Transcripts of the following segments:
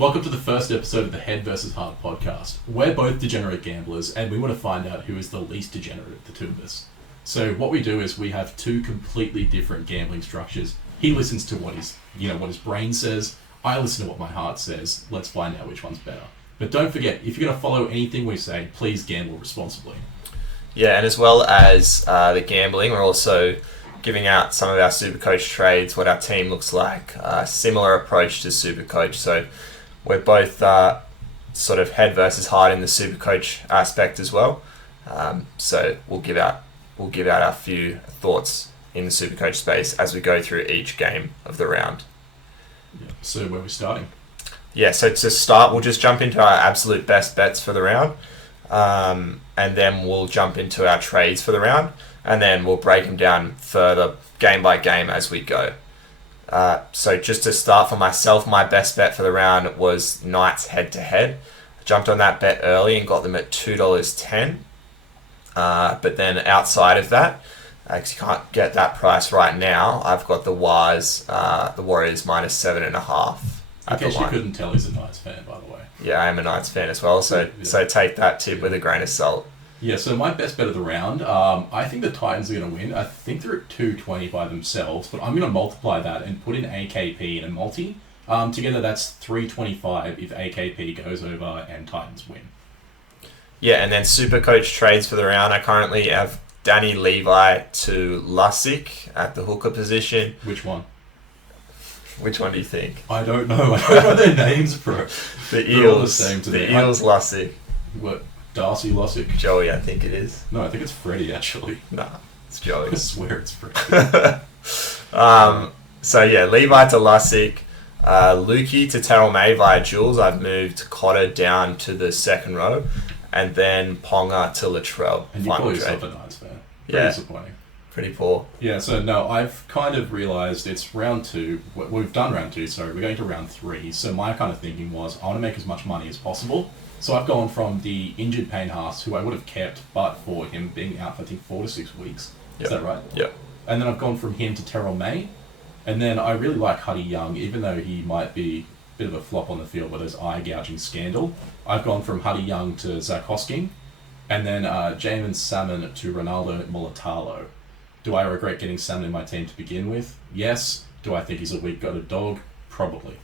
Welcome to the first episode of the Head vs. Heart podcast. We're both degenerate gamblers, and we want to find out who is the least degenerate of the two of us. So what we do is we have two completely different gambling structures. He listens to what his brain says. I listen to what my heart says. Let's find out which one's better. But don't forget, if you're going to follow anything we say, please gamble responsibly. Yeah, and as well as the gambling, we're also giving out some of our Supercoach trades, what our team looks like, similar approach to Supercoach. So we're both sort of head versus heart in the Supercoach aspect as well. So we'll give out our few thoughts in the Supercoach space as we go through each game of the round. Yeah. So where are we starting? Yeah, so to start, we'll just jump into our absolute best bets for the round. And then we'll jump into our trades for the round. And then we'll break them down further game by game as we go. So just to start for myself, my best bet for the round was Knights head-to-head. I jumped on that bet early and got them at $2.10. But then outside of that, because you can't get that price right now, I've got the Warriors minus 7.5. In case you couldn't tell, he's a Knights fan, by the way. Yeah, I am a Knights fan as well, so take that tip with a grain of salt. Yeah, so my best bet of the round, I think the Titans are going to win. I think they're at 220 by themselves, but I'm going to multiply that and put in AKP in a multi. Together, that's 325 if AKP goes over and Titans win. Yeah, and then Supercoach trades for the round. I currently have Danny Levi to Lussick at the hooker position. Which one? Which one do you think? I don't know. I don't know their names, bro. The Eels. The Eels Lussick. What? Darcy Lussick? Joey, I think it is. No, I think it's Freddie, actually. Nah, it's Joey. I swear it's Freddie. So yeah, Levi to Lussick. Lukey to Terrell May via Jules. I've moved Cotter down to the second row. And then Ponga to Latrell. And you call yourself a Knights fan. Pretty disappointing. Pretty poor. Yeah, so no, I've kind of realised it's round two. We've done round two, sorry. We're going to round three. So my kind of thinking was I want to make as much money as possible. So I've gone from the injured Payne Haas, who I would have kept, but for him being out for, I think, 4 to 6 weeks. Yep. Is that right? Yep. And then I've gone from him to Terrell May. And then I really like Huddy Young, even though he might be a bit of a flop on the field with his eye-gouging scandal. I've gone from Huddy Young to Zach Hosking. And then Jamin Salmon to Ronaldo Mulatalo. Do I regret getting Salmon in my team to begin with? Yes. Do I think he's a weak-gutted dog? Probably.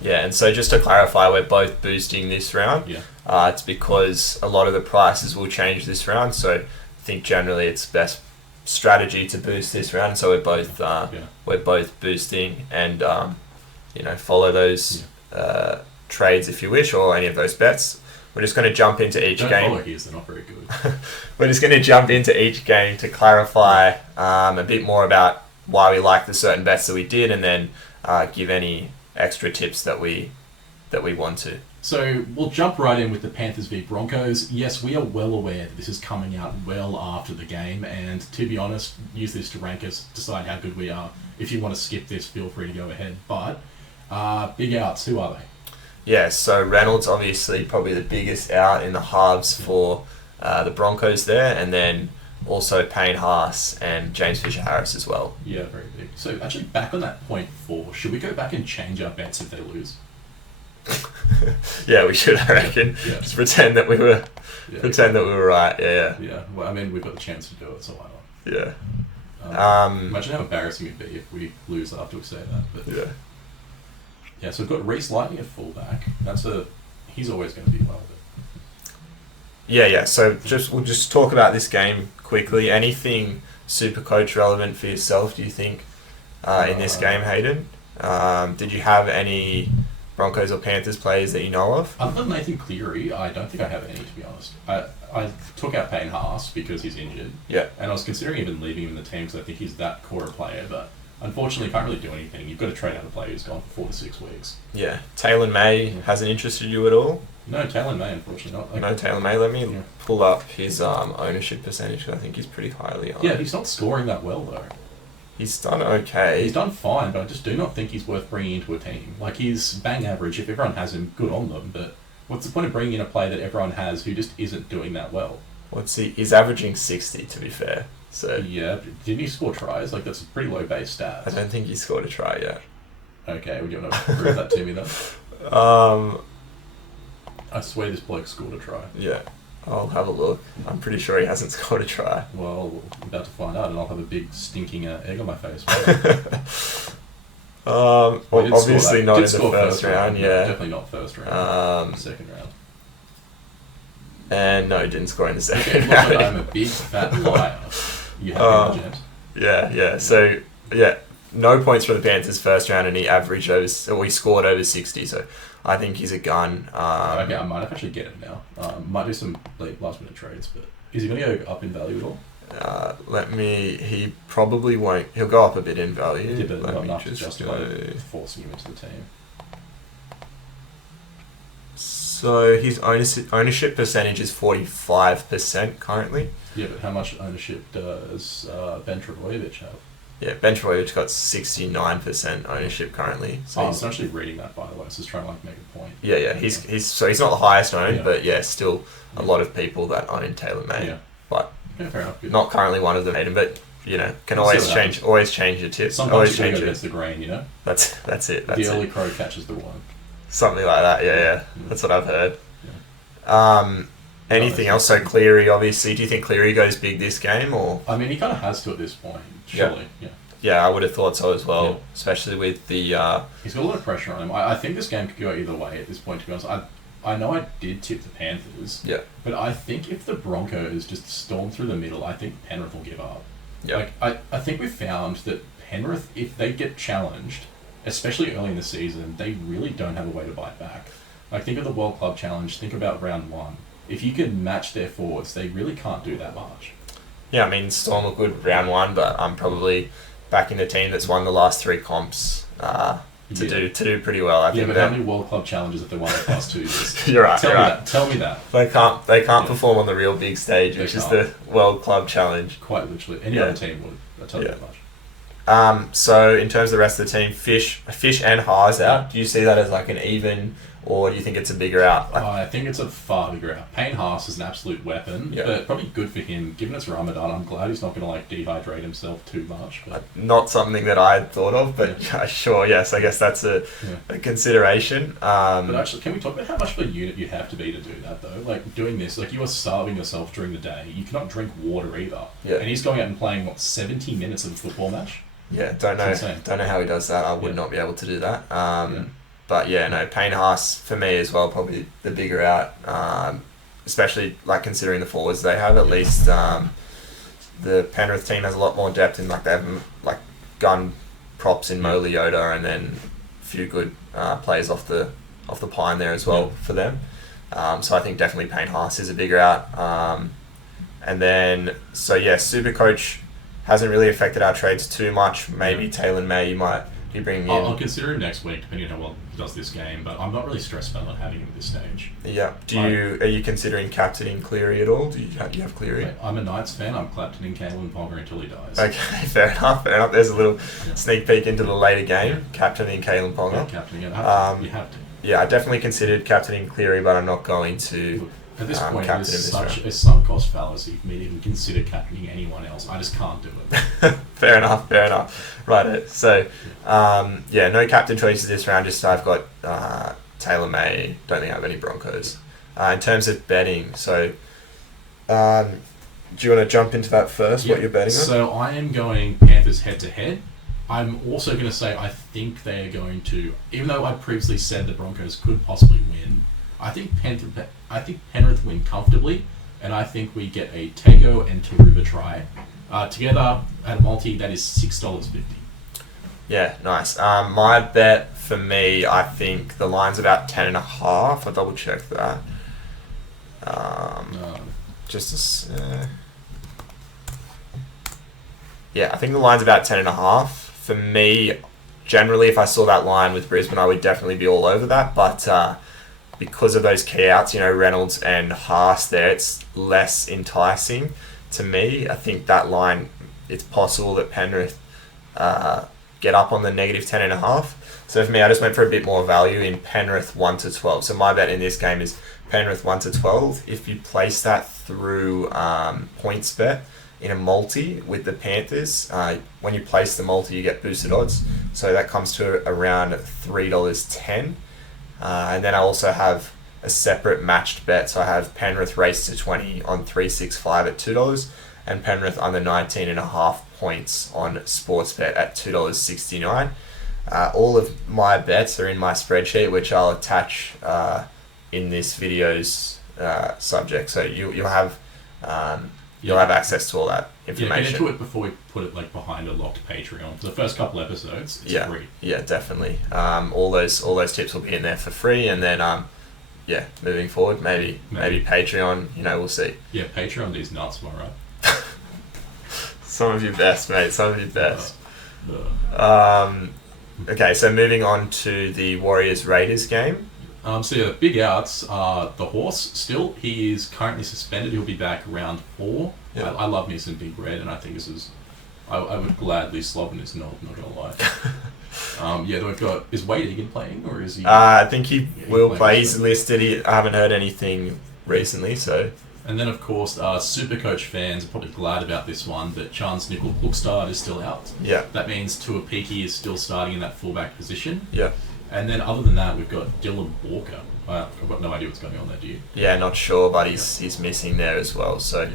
Yeah, and so just to clarify, we're both boosting this round. Yeah. It's because a lot of the prices will change this round, so I think generally it's best strategy to boost this round. So we're both boosting, and follow those trades if you wish, or any of those bets. We're just going to jump into each game. Don't follow his; they're not very good. We're just going to jump into each game to clarify a bit more about why we like the certain bets that we did, and then give any extra tips that we want to. So we'll jump right in with the Panthers v Broncos. Yes, we are well aware that this is coming out well after the game, and to be honest, use this to rank us, decide how good we are. If you want to skip this, feel free to go ahead. But big outs, who are they? Yeah, so Reynolds obviously probably the biggest out in the halves for the Broncos there, and then also Payne Haas and James Fisher-Harris as well. Yeah, very big. So actually, back on that point 4, should we go back and change our bets if they lose? Yeah, we should, I reckon. Yeah. Just pretend that we were right. Yeah. Yeah. Well, I mean, we've got the chance to do it, so why not? Yeah. Imagine how embarrassing it'd be if we lose after we say that. But yeah. Yeah, so we've got Reece Lightning at fullback. He's always going to be well. Yeah. So we'll just talk about this game quickly. Anything Supercoach relevant for yourself, do you think, in this game, Hayden? Did you have any Broncos or Panthers players that you know of? Other than Nathan Cleary, I don't think I have any, to be honest. I took out Payne Haas because he's injured. Yeah. And I was considering even leaving him in the team because I think he's that core a player, but unfortunately, you can't really do anything. You've got to trade out a player who's gone for 4 to 6 weeks. Yeah. Taylor May hasn't interested you at all? No, Taylor May, unfortunately not. No, Taylor May. Let me pull up his ownership percentage, because I think he's pretty highly on. Yeah, he's not scoring that well, though. He's done okay. He's done fine, but I just do not think he's worth bringing into a team. Like, he's bang average. If everyone has him, good on them, but what's the point of bringing in a player that everyone has who just isn't doing that well? He's averaging 60, to be fair. So yeah, didn't he score tries? Like, that's a pretty low base stat. I don't think he scored a try yet. Okay, would you want to prove that to me then? I swear this bloke scored a try. Yeah, I'll have a look. I'm pretty sure he hasn't scored a try. Well, we're about to find out, and I'll have a big stinking egg on my face. Well, obviously not in the first round, yeah. Definitely not first round. Second round. And no, didn't score in the second Look, round. I'm a big fat liar. You have been, James. Yeah. So, no points for the Panthers first round, and he he scored over 60. So, I think he's a gun. Okay, I might actually get him now. Might do some last minute trades, but is he going to go up in value at all? He probably won't. He'll go up a bit in value. Yeah, but not enough to justify forcing him into the team. So his ownership percentage is 45% currently. Yeah, but how much ownership does Ben Trebojevic have? Yeah, Ben Trebojevic got 69% ownership currently. So I was actually reading that, by the way. So just trying to make a point. Yeah. He's not the highest owned, but still a lot of people that own Taylor May. Yeah. But fair enough. Good. Not currently one of them, Hayden, but can always change. Always change your tips. Sometimes always you change go against the grain, That's it. The early crow catches the one. Something like that. Yeah. That's what I've heard. Yeah. Anything else? So Cleary, obviously. Do you think Cleary goes big this game, or? I mean, he kind of has to at this point, surely. Yeah. Yeah, I would have thought so as well, especially with the. He's got a lot of pressure on him. I think this game could go either way at this point. To be honest, I know I did tip the Panthers. Yeah. But I think if the Broncos just storm through the middle, I think Penrith will give up. Yeah. I think we've found that Penrith, if they get challenged, especially early in the season, they really don't have a way to bite back. Think of the World Club Challenge. Think about round 1. If you can match their forwards, they really can't do that much. Yeah, I mean, Storm look good round 1, but I'm probably backing the team that's won the last 3 comps to do pretty well. I think. But how many World Club Challenges have they won the last 2 years? You're right. Tell me that. They can't perform on the real big stage, which is the World Club Challenge. Quite literally, any other team would. I'll tell you that much. So in terms of the rest of the team, Fish and Haas out. Do you see that as an even, or do you think it's a bigger out? I think it's a far bigger out. Payne Haas is an absolute weapon, but probably good for him. Given it's Ramadan, I'm glad he's not going to dehydrate himself too much. But. Not something that I had thought of, but sure, yes, I guess that's a consideration. But actually, can we talk about how much of a unit you have to be to do that, though? Doing this, you are starving yourself during the day. You cannot drink water either. Yeah. And he's going out and playing, 70 minutes of a football match? Yeah, don't know how he does that. I would not be able to do that. But Payne Haas for me as well, probably the bigger out. Especially considering the forwards they have. At least the Penrith team has a lot more depth in they have gun props in Mo Leota, and then a few good players off the pine there as well for them. So I think definitely Payne Haas is a bigger out. And then Supercoach hasn't really affected our trades too much. Maybe Taylor May you might be bringing in. I'll consider him next week, depending on how well he does this game. But I'm not really stressed about not having him at this stage. Yeah. Are you considering captaining Cleary at all? Do you have Cleary? Mate, I'm a Knights fan. I'm captaining Kalyn Ponga until he dies. Okay, fair enough. There's a little sneak peek into the later game. Captaining Kalyn Ponga. Captaining it. You have to. Yeah, I definitely considered captaining Cleary, but I'm not going to. Look, at this point, it's such a sunk cost fallacy for me to even consider captaining anyone else. I just can't do it. Fair enough. Right. So, no captain choices this round. Just I've got Taylor May. Don't think I have any Broncos. In terms of betting, so do you want to jump into that first? What you're betting on? So I am going Panthers head to head. I'm also going to say I think they are going to, even though I previously said the Broncos could possibly win, I think Penrith win comfortably, and I think we get a Tego and Taruba try. Together at a multi, that is $6.50. Yeah, nice. My bet for me, I think the line's about 10.5. I'll double check that. I think the line's about 10.5. For me, generally, if I saw that line with Brisbane, I would definitely be all over that. But because of those key outs, Reynolds and Haas there, it's less enticing to me. I think that line, it's possible that Penrith get up on the negative 10.5. So for me, I just went for a bit more value in Penrith 1-12. So my bet in this game is Penrith 1-12. If you place that through points bet in a multi with the Panthers, when you place the multi, you get boosted odds. So that comes to around $3.10. And then I also have a separate matched bet. So I have Penrith race to 20 on 365 at $2 and Penrith under 19.5 points on Sportsbet at $2.69. All of my bets are in my spreadsheet, which I'll attach in this video's subject. So you'll have access to all that information. Get into it before we put it like behind a locked Patreon. For the first couple episodes, it's free. Yeah, definitely. All those tips will be in there for free, and then moving forward, maybe Patreon. We'll see. Yeah, Patreon is nuts, am I right? Some of your best, mate. Some of your best. Okay, so moving on to the Warriors-Raiders game. Big outs are the Horse still. He is currently suspended. He'll be back round 4. Yeah. I love me some Big Red, and I think this is... I would gladly slob in this, not going to lie. Then we've got... Is Wade Egan playing, or is he... I think he will play. He's listed. I haven't heard anything recently, so... And then, of course, Supercoach fans are probably glad about this one, but Chance Nickel-Bookstad is still out. Yeah. That means Tuapiki is still starting in that fullback position. Yeah. And then, other than that, we've got Dylan Walker. I've got no idea what's going on there, do you? Yeah, not sure, but he's missing there as well. So,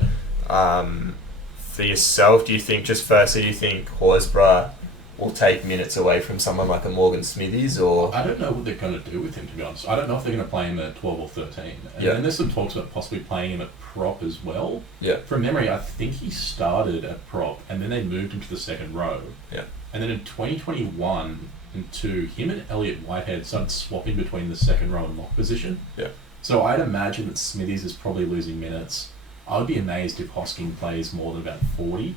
for yourself, do you think Horsburgh will take minutes away from someone like a Morgan Smithies, or... I don't know what they're going to do with him, to be honest. I don't know if they're going to play him at 12 or 13. And then there's some talks about possibly playing him at prop as well. Yeah. From memory, I think he started at prop, and then they moved him to the second row. Yeah. And then in 2021 and 2, him and Elliot Whitehead started swapping between the second row and lock position. Yeah. So I'd imagine that Smithies is probably losing minutes. I would be amazed if Hosking plays more than about 40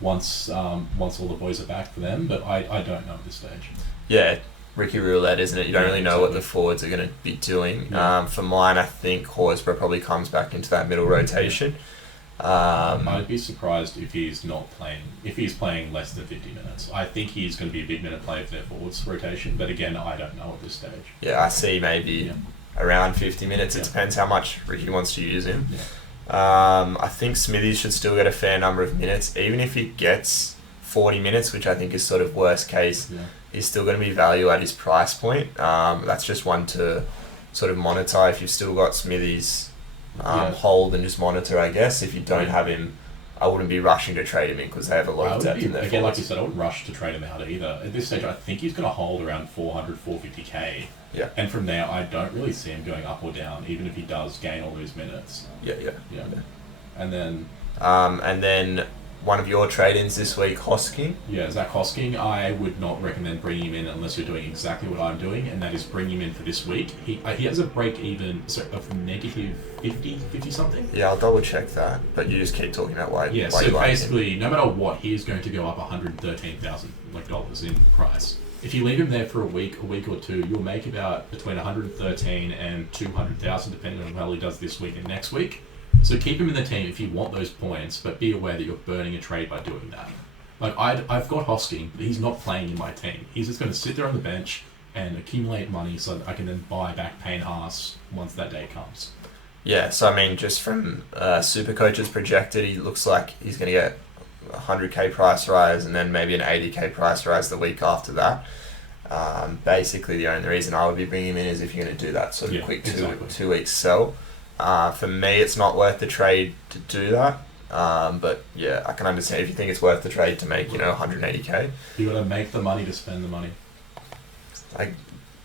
once all the boys are back for them, but I don't know at this stage. Yeah, Ricky Roulette, isn't it? You don't really know what the forwards are going to be doing. Yeah. For mine, I think Horsburgh probably comes back into that middle rotation. I'd be surprised if he's not playing, if he's playing less than 50 minutes. I think he's going to be a big minute player for their forwards rotation, but again, I don't know at this stage. Yeah, I see maybe around 50 minutes. It depends how much Ricky wants to use him. Yeah. I think Smithies should still get a fair number of minutes. Even if he gets 40 minutes, which I think is sort of worst case, he's still going to be value at his price point. That's just one to sort of monitor if you've still got Smithies. Hold and just monitor, I guess. If you don't have him, I wouldn't be rushing to trade him in because they have a lot of depth in there. Again, like you said, I wouldn't rush to trade him out either. At this stage, I think he's going to hold around 400, 450k. Yeah. And from there, I don't really see him going up or down, even if he does gain all those minutes. Yeah. And then one of your trade-ins this week, Hosking. Yeah, Zach Hosking. I would not recommend bringing him in unless you're doing exactly what I'm doing, and that is bring him in for this week. He has a break-even of negative 50 something. Yeah, I'll double-check that, but you just keep talking about why. Yeah, why so you basically, no matter what, he is going to go up $113,000 in price. If you leave him there for a week or two, you'll make about between 113 and 200,000, depending on how he does this week and next week. So keep him in the team if you want those points, but be aware that you're burning a trade by doing that. Like, I've got Hosking, but he's not playing in my team. He's just going to sit there on the bench and accumulate money so that I can then buy back Payne Haas once that day comes. Yeah, so I mean, just from Supercoach's projected, he looks like he's going to get a 100k price rise and then maybe an 80k price rise the week after that. Basically, the only reason I would be bringing him in is if you're going to do that sort of quick 2 week sell. For me, it's not worth the trade to do that. But yeah, I can understand if you think it's worth the trade to make 180k. You got to make the money to spend the money.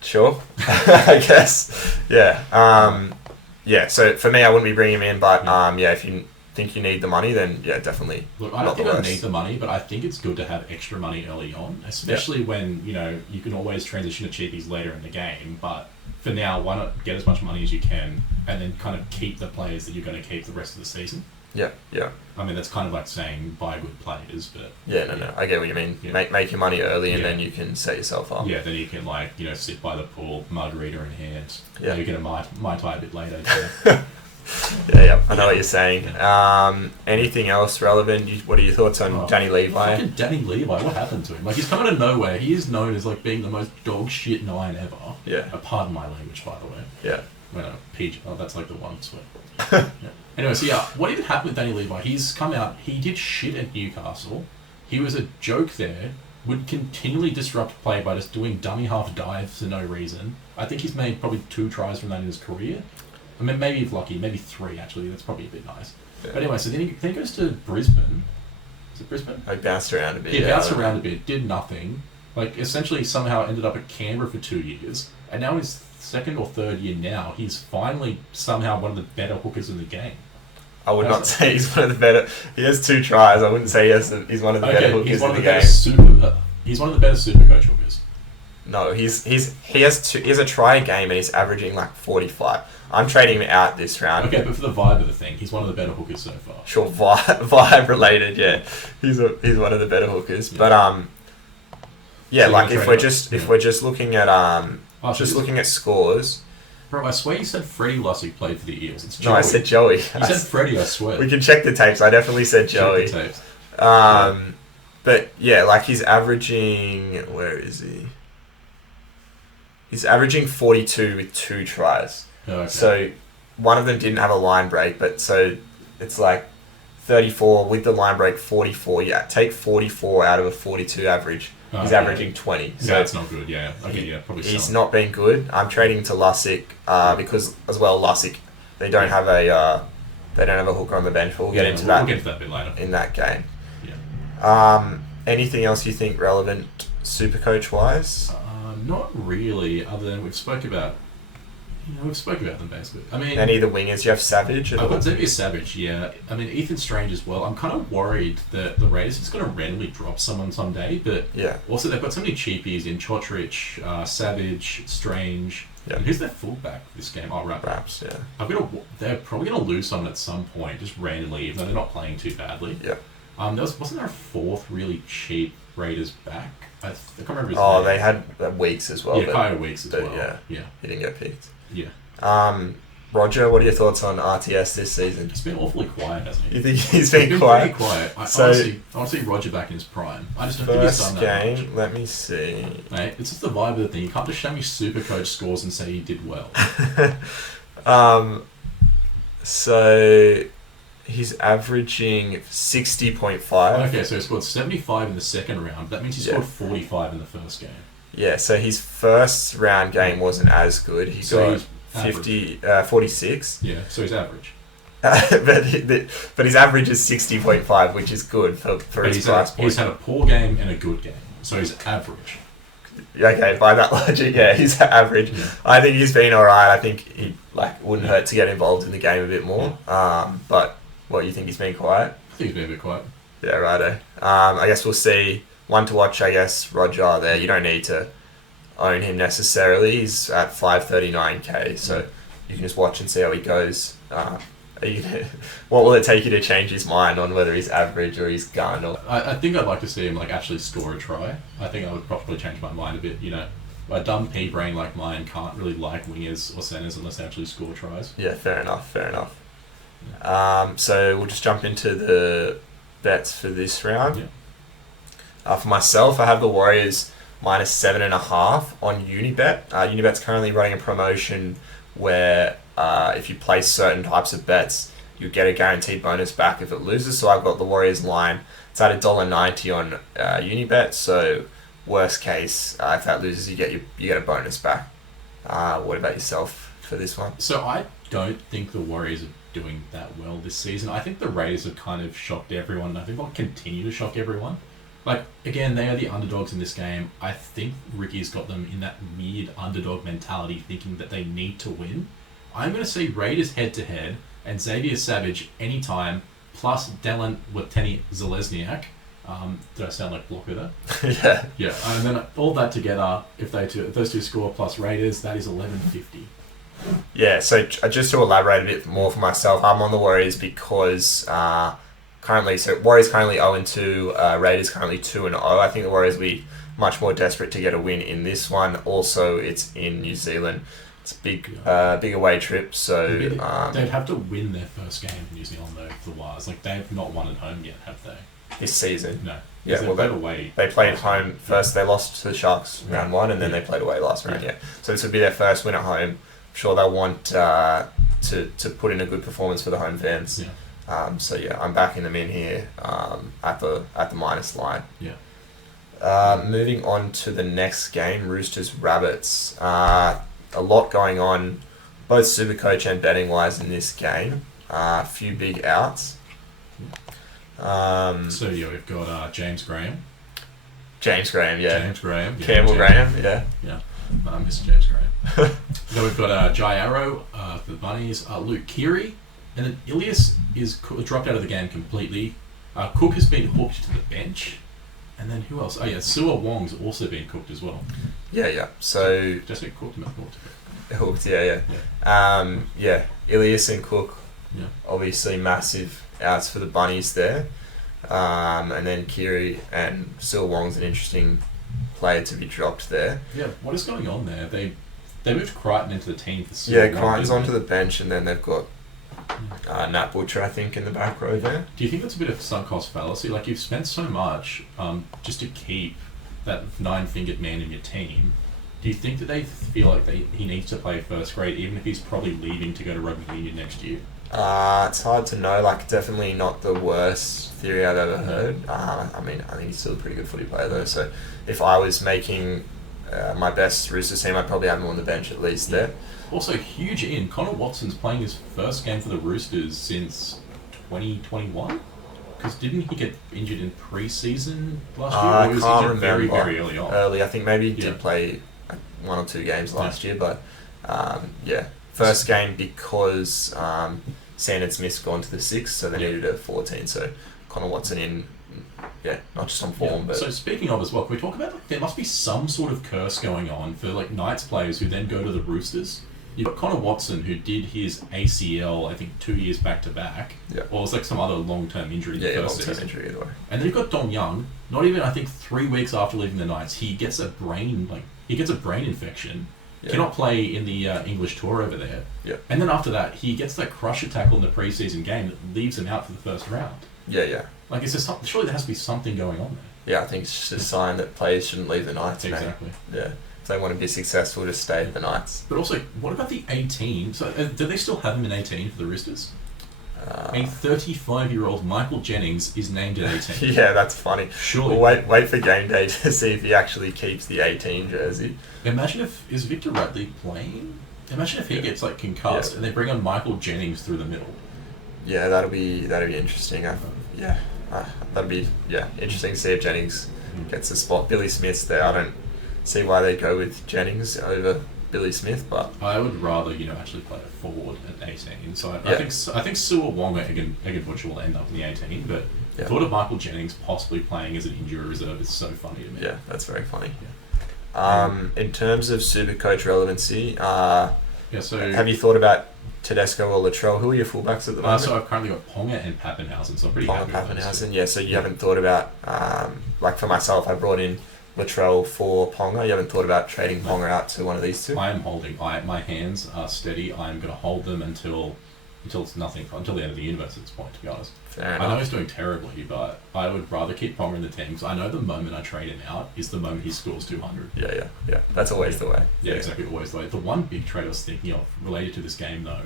Sure, I guess. Yeah. So for me, I wouldn't be bringing him in, but if you think you need the money, then definitely. Look, I don't think I need the money, but I think it's good to have extra money early on, especially when you can always transition to cheapies later in the game. But for now, why not get as much money as you can and then kind of keep the players that you're going to keep the rest of the season? Yeah. I mean, that's kind of like saying buy good players, but... No, I get what you mean. Yeah. Make your money early and then you can set yourself up. Yeah, then you can sit by the pool, margarita in hand. Yeah. You get a Mai Tai a bit later. Yeah, I know what you're saying. Anything else relevant? What are your thoughts on Danny Levi? Fucking Danny Levi, what happened to him? Like, he's come out of nowhere. He is known as being the most dog shit 9 ever. Yeah. Pardon my language, by the way. Yeah. Well, PG. Oh, that's like the one swear. Yeah. Anyway, so what even happened with Danny Levi? He's come out, he did shit at Newcastle. He was a joke there, would continually disrupt play by just doing dummy half dives for no reason. I think he's made probably 2 tries from that in his career. I mean, maybe if lucky, maybe 3 actually. That's probably a bit nice. Yeah. But anyway, so then he goes to Brisbane. Is it Brisbane? He bounced around a bit. He bounced around a bit, did nothing. Like, essentially somehow ended up at Canberra for 2 years. And now his 2nd or 3rd year now, he's finally somehow one of the better hookers in the game. I would not say he's one of the better. He has 2 tries. I wouldn't say he's one of the better hookers in the game. He's one of the better Supercoach hookers. No, he has a try a game and he's averaging like 45. I'm trading him out this round. Okay, but for the vibe of the thing, he's one of the better hookers so far. Sure, vibe related, yeah. He's one of the better hookers, yeah. But yeah, so like if we're just looking at looking at scores. Bro, I swear you said Freddie Lussick played for the Eels. It's Joey. No, I said Joey. You said Freddie, I swear. We can check the tapes. I definitely said Joey. Check the tapes. But yeah, like he's averaging. Where is he? He's averaging 42 with 2 tries. Oh, okay. So one of them didn't have a line break, but so it's like 34 with the line break, 44. Yeah, take 44 out of a 42 average. He's averaging 20. So that's not good. Yeah. Okay. Yeah. Probably. He's not been good. I'm trading to Lussick because as well Lussick they don't have a hooker on the bench. We'll get into that. We'll get to that a bit later in that game. Yeah. Anything else you think relevant Supercoach wise? Not really. Other than we've spoke about them basically. I mean, any of the wingers. You have Savage. I've got Xavier Savage. Yeah. I mean, Ethan Strange as well. I'm kind of worried that the Raiders is going to randomly drop someone someday. But yeah. Also, they've got so many cheapies in Chotrich, Savage, Strange. Yeah. And who's their fullback this game? Oh, Raps. Yeah. They're probably going to lose someone at some point, just randomly, even though they're not playing too badly. Yeah. Wasn't there a 4th really cheap Raiders back? I can't remember his name. They had Weeks as well. Yeah, Kyle Weeks as well. Yeah. He didn't get picked. Yeah. Roger, what are your thoughts on RTS this season? He's been awfully quiet, hasn't he? You think he's been quiet? Pretty quiet. I want to see Roger back in his prime. I just don't think he's done that much. Game, let me see. Mate, it's just the vibe of the thing. You can't just show me Supercoach scores and say he did well. So he's averaging 60.5. Okay, so he scored 75 in the 2nd round. That means he scored 45 in the 1st game. Yeah, so his 1st round game wasn't as good. He got 46. Yeah, so he's average. but his average is 60.5, which is good for his price point. He's had a poor game and a good game, so he's average. Okay, by that logic, yeah, he's average. Yeah. I think he's been alright. I think he wouldn't hurt to get involved in the game a bit more. But what, you think he's been quiet? I think he's been a bit quiet. Yeah, righto. I guess we'll see. One to watch, I guess, Roger there. You don't need to own him necessarily. He's at 539k, so you can just watch and see how he goes. What will it take you to change his mind on whether he's average or he's gun? Or I think I'd like to see him actually score a try. I think I would probably change my mind a bit. A dumb pea brain like mine can't really like wingers or centers unless they actually score tries. Yeah, fair enough. So we'll just jump into the bets for this round. Yeah. For myself, I have the Warriors minus 7.5 on Unibet. Unibet's currently running a promotion where if you place certain types of bets, you get a guaranteed bonus back if it loses. So I've got the Warriors line. It's at $1.90 on Unibet. So worst case, if that loses, you get a bonus back. What about yourself for this one? So I don't think the Warriors are doing that well this season. I think the Raiders have kind of shocked everyone, and I think they'll continue to shock everyone. Again, they are the underdogs in this game. I think Ricky's got them in that weird underdog mentality, thinking that they need to win. I'm going to see Raiders head-to-head and Xavier Savage anytime, plus Delan Wateni-Zelezniak. Did I sound like Blocker there? Yeah. Yeah, and then all that together, if those two score plus Raiders, that is 11.50. Yeah, so just to elaborate a bit more for myself, I'm on the Warriors because... Warriors currently 0-2, Raiders currently 2-0. I think the Warriors will be much more desperate to get a win in this one. Also, it's in New Zealand. It's a big away trip, so... They'd have to win their first game in New Zealand, though, for the Wires. They've not won at home yet, have they? This season? No. Yeah, they played home first. They lost to the Sharks round 1, and then they played away last round, yeah. So this would be their first win at home. I'm sure they'll want to put in a good performance for the home fans. Yeah. I'm backing them in here at the minus line. Yeah. Moving on to the next game, Roosters Rabbits. a lot going on, both Supercoach and betting wise in this game. A few big outs. So yeah, we've got James Graham. James Graham, yeah. James Graham. Yeah, Campbell Graham, yeah. Yeah. Mr. James Graham. Then we've got Jai Arrow for the Bunnies. Luke Keary. And then Ilias is dropped out of the game completely. Cook has been hooked to the bench. And then who else? Oh yeah, Sua Wong's also been cooked as well. Yeah. So just been cooked and hooked. Hooked, yeah. Ilias and Cook, obviously massive outs for the Bunnies there. And then Kiri and Sua Wong's an interesting player to be dropped there. Yeah, what is going on there? They moved Crichton into the team for Sua Wong. Crichton's onto the bench, and then they've got Nat Butcher, I think, in the back row there. Do you think that's a bit of sunk cost fallacy? Like, you've spent so much just to keep that 9-fingered man in your team. Do you think that they feel like he needs to play first grade, even if he's probably leaving to go to rugby union next year? It's hard to know. Like, definitely not the worst theory I've ever heard. I think he's still a pretty good footy player though. So if I was making my best Roosters team, I'd probably have him on the bench at least there. Also, huge in Connor Watson's playing his first game for the Roosters since 2021. Because didn't he get injured in pre-season last year? I can't remember. Very, very early on. I think maybe he did play 1 or 2 games last year, but first game because Sandon Smith's gone to the 6, so they needed a 14. So Connor Watson in, not just on form, but. So speaking of as well, can we talk about there must be some sort of curse going on for Knights players who then go to the Roosters. You've got Connor Watson, who did his ACL, I think, 2 years back to back. Yeah. Or it was some other long-term injury in the first long-term season. injury either way. And then you've got Dom Young, not even, I think, 3 weeks after leaving the Knights, he gets a brain infection. Yeah. Cannot play in the English tour over there. Yeah. And then after that, he gets that crusher tackle in the preseason game that leaves him out for the first round. Yeah. Like, it's just surely there has to be something going on there. Yeah, I think it's just a sign that players shouldn't leave the Knights. Exactly. Mate. Yeah. If they want to be successful, just stay at the Knights. But also, what about the 18? So, do they still have him in 18 for the Roosters? A 35-year-old Michael Jennings is named at 18. Yeah, that's funny. Surely. We'll wait for game day to see if he actually keeps the 18 jersey. Imagine is Victor Radley playing? Imagine if he gets concussed and they bring on Michael Jennings through the middle. Yeah, that'll be interesting. That'd be interesting to see if Jennings gets a spot. Billy Smith's there. I don't see why they go with Jennings over Billy Smith, but I would rather actually play a forward at 18. So I think Sua Wong or Egan Butcher will end up in the 18, but the thought of Michael Jennings possibly playing as an injury reserve is so funny to me. Yeah, that's very funny. In terms of Supercoach relevancy, so have you thought about Tedesco or Latrell? Who are your fullbacks at the moment? So I've currently got Ponga and Pappenhausen, so I'm pretty happy with those. Pappenhausen, yeah. So you haven't thought about, for myself, I brought in Latrell for Ponga. You haven't thought about trading Ponga out to one of these two? I am holding. My hands are steady. I'm going to hold them until it's nothing, until the end of the universe at this point, to be honest. Fair enough. I know he's doing terribly, but I would rather keep Ponga in the team, because I know the moment I trade him out is the moment he scores 200. Yeah. That's always the way. Yeah, exactly, always the way. The one big trade I was thinking of related to this game, though,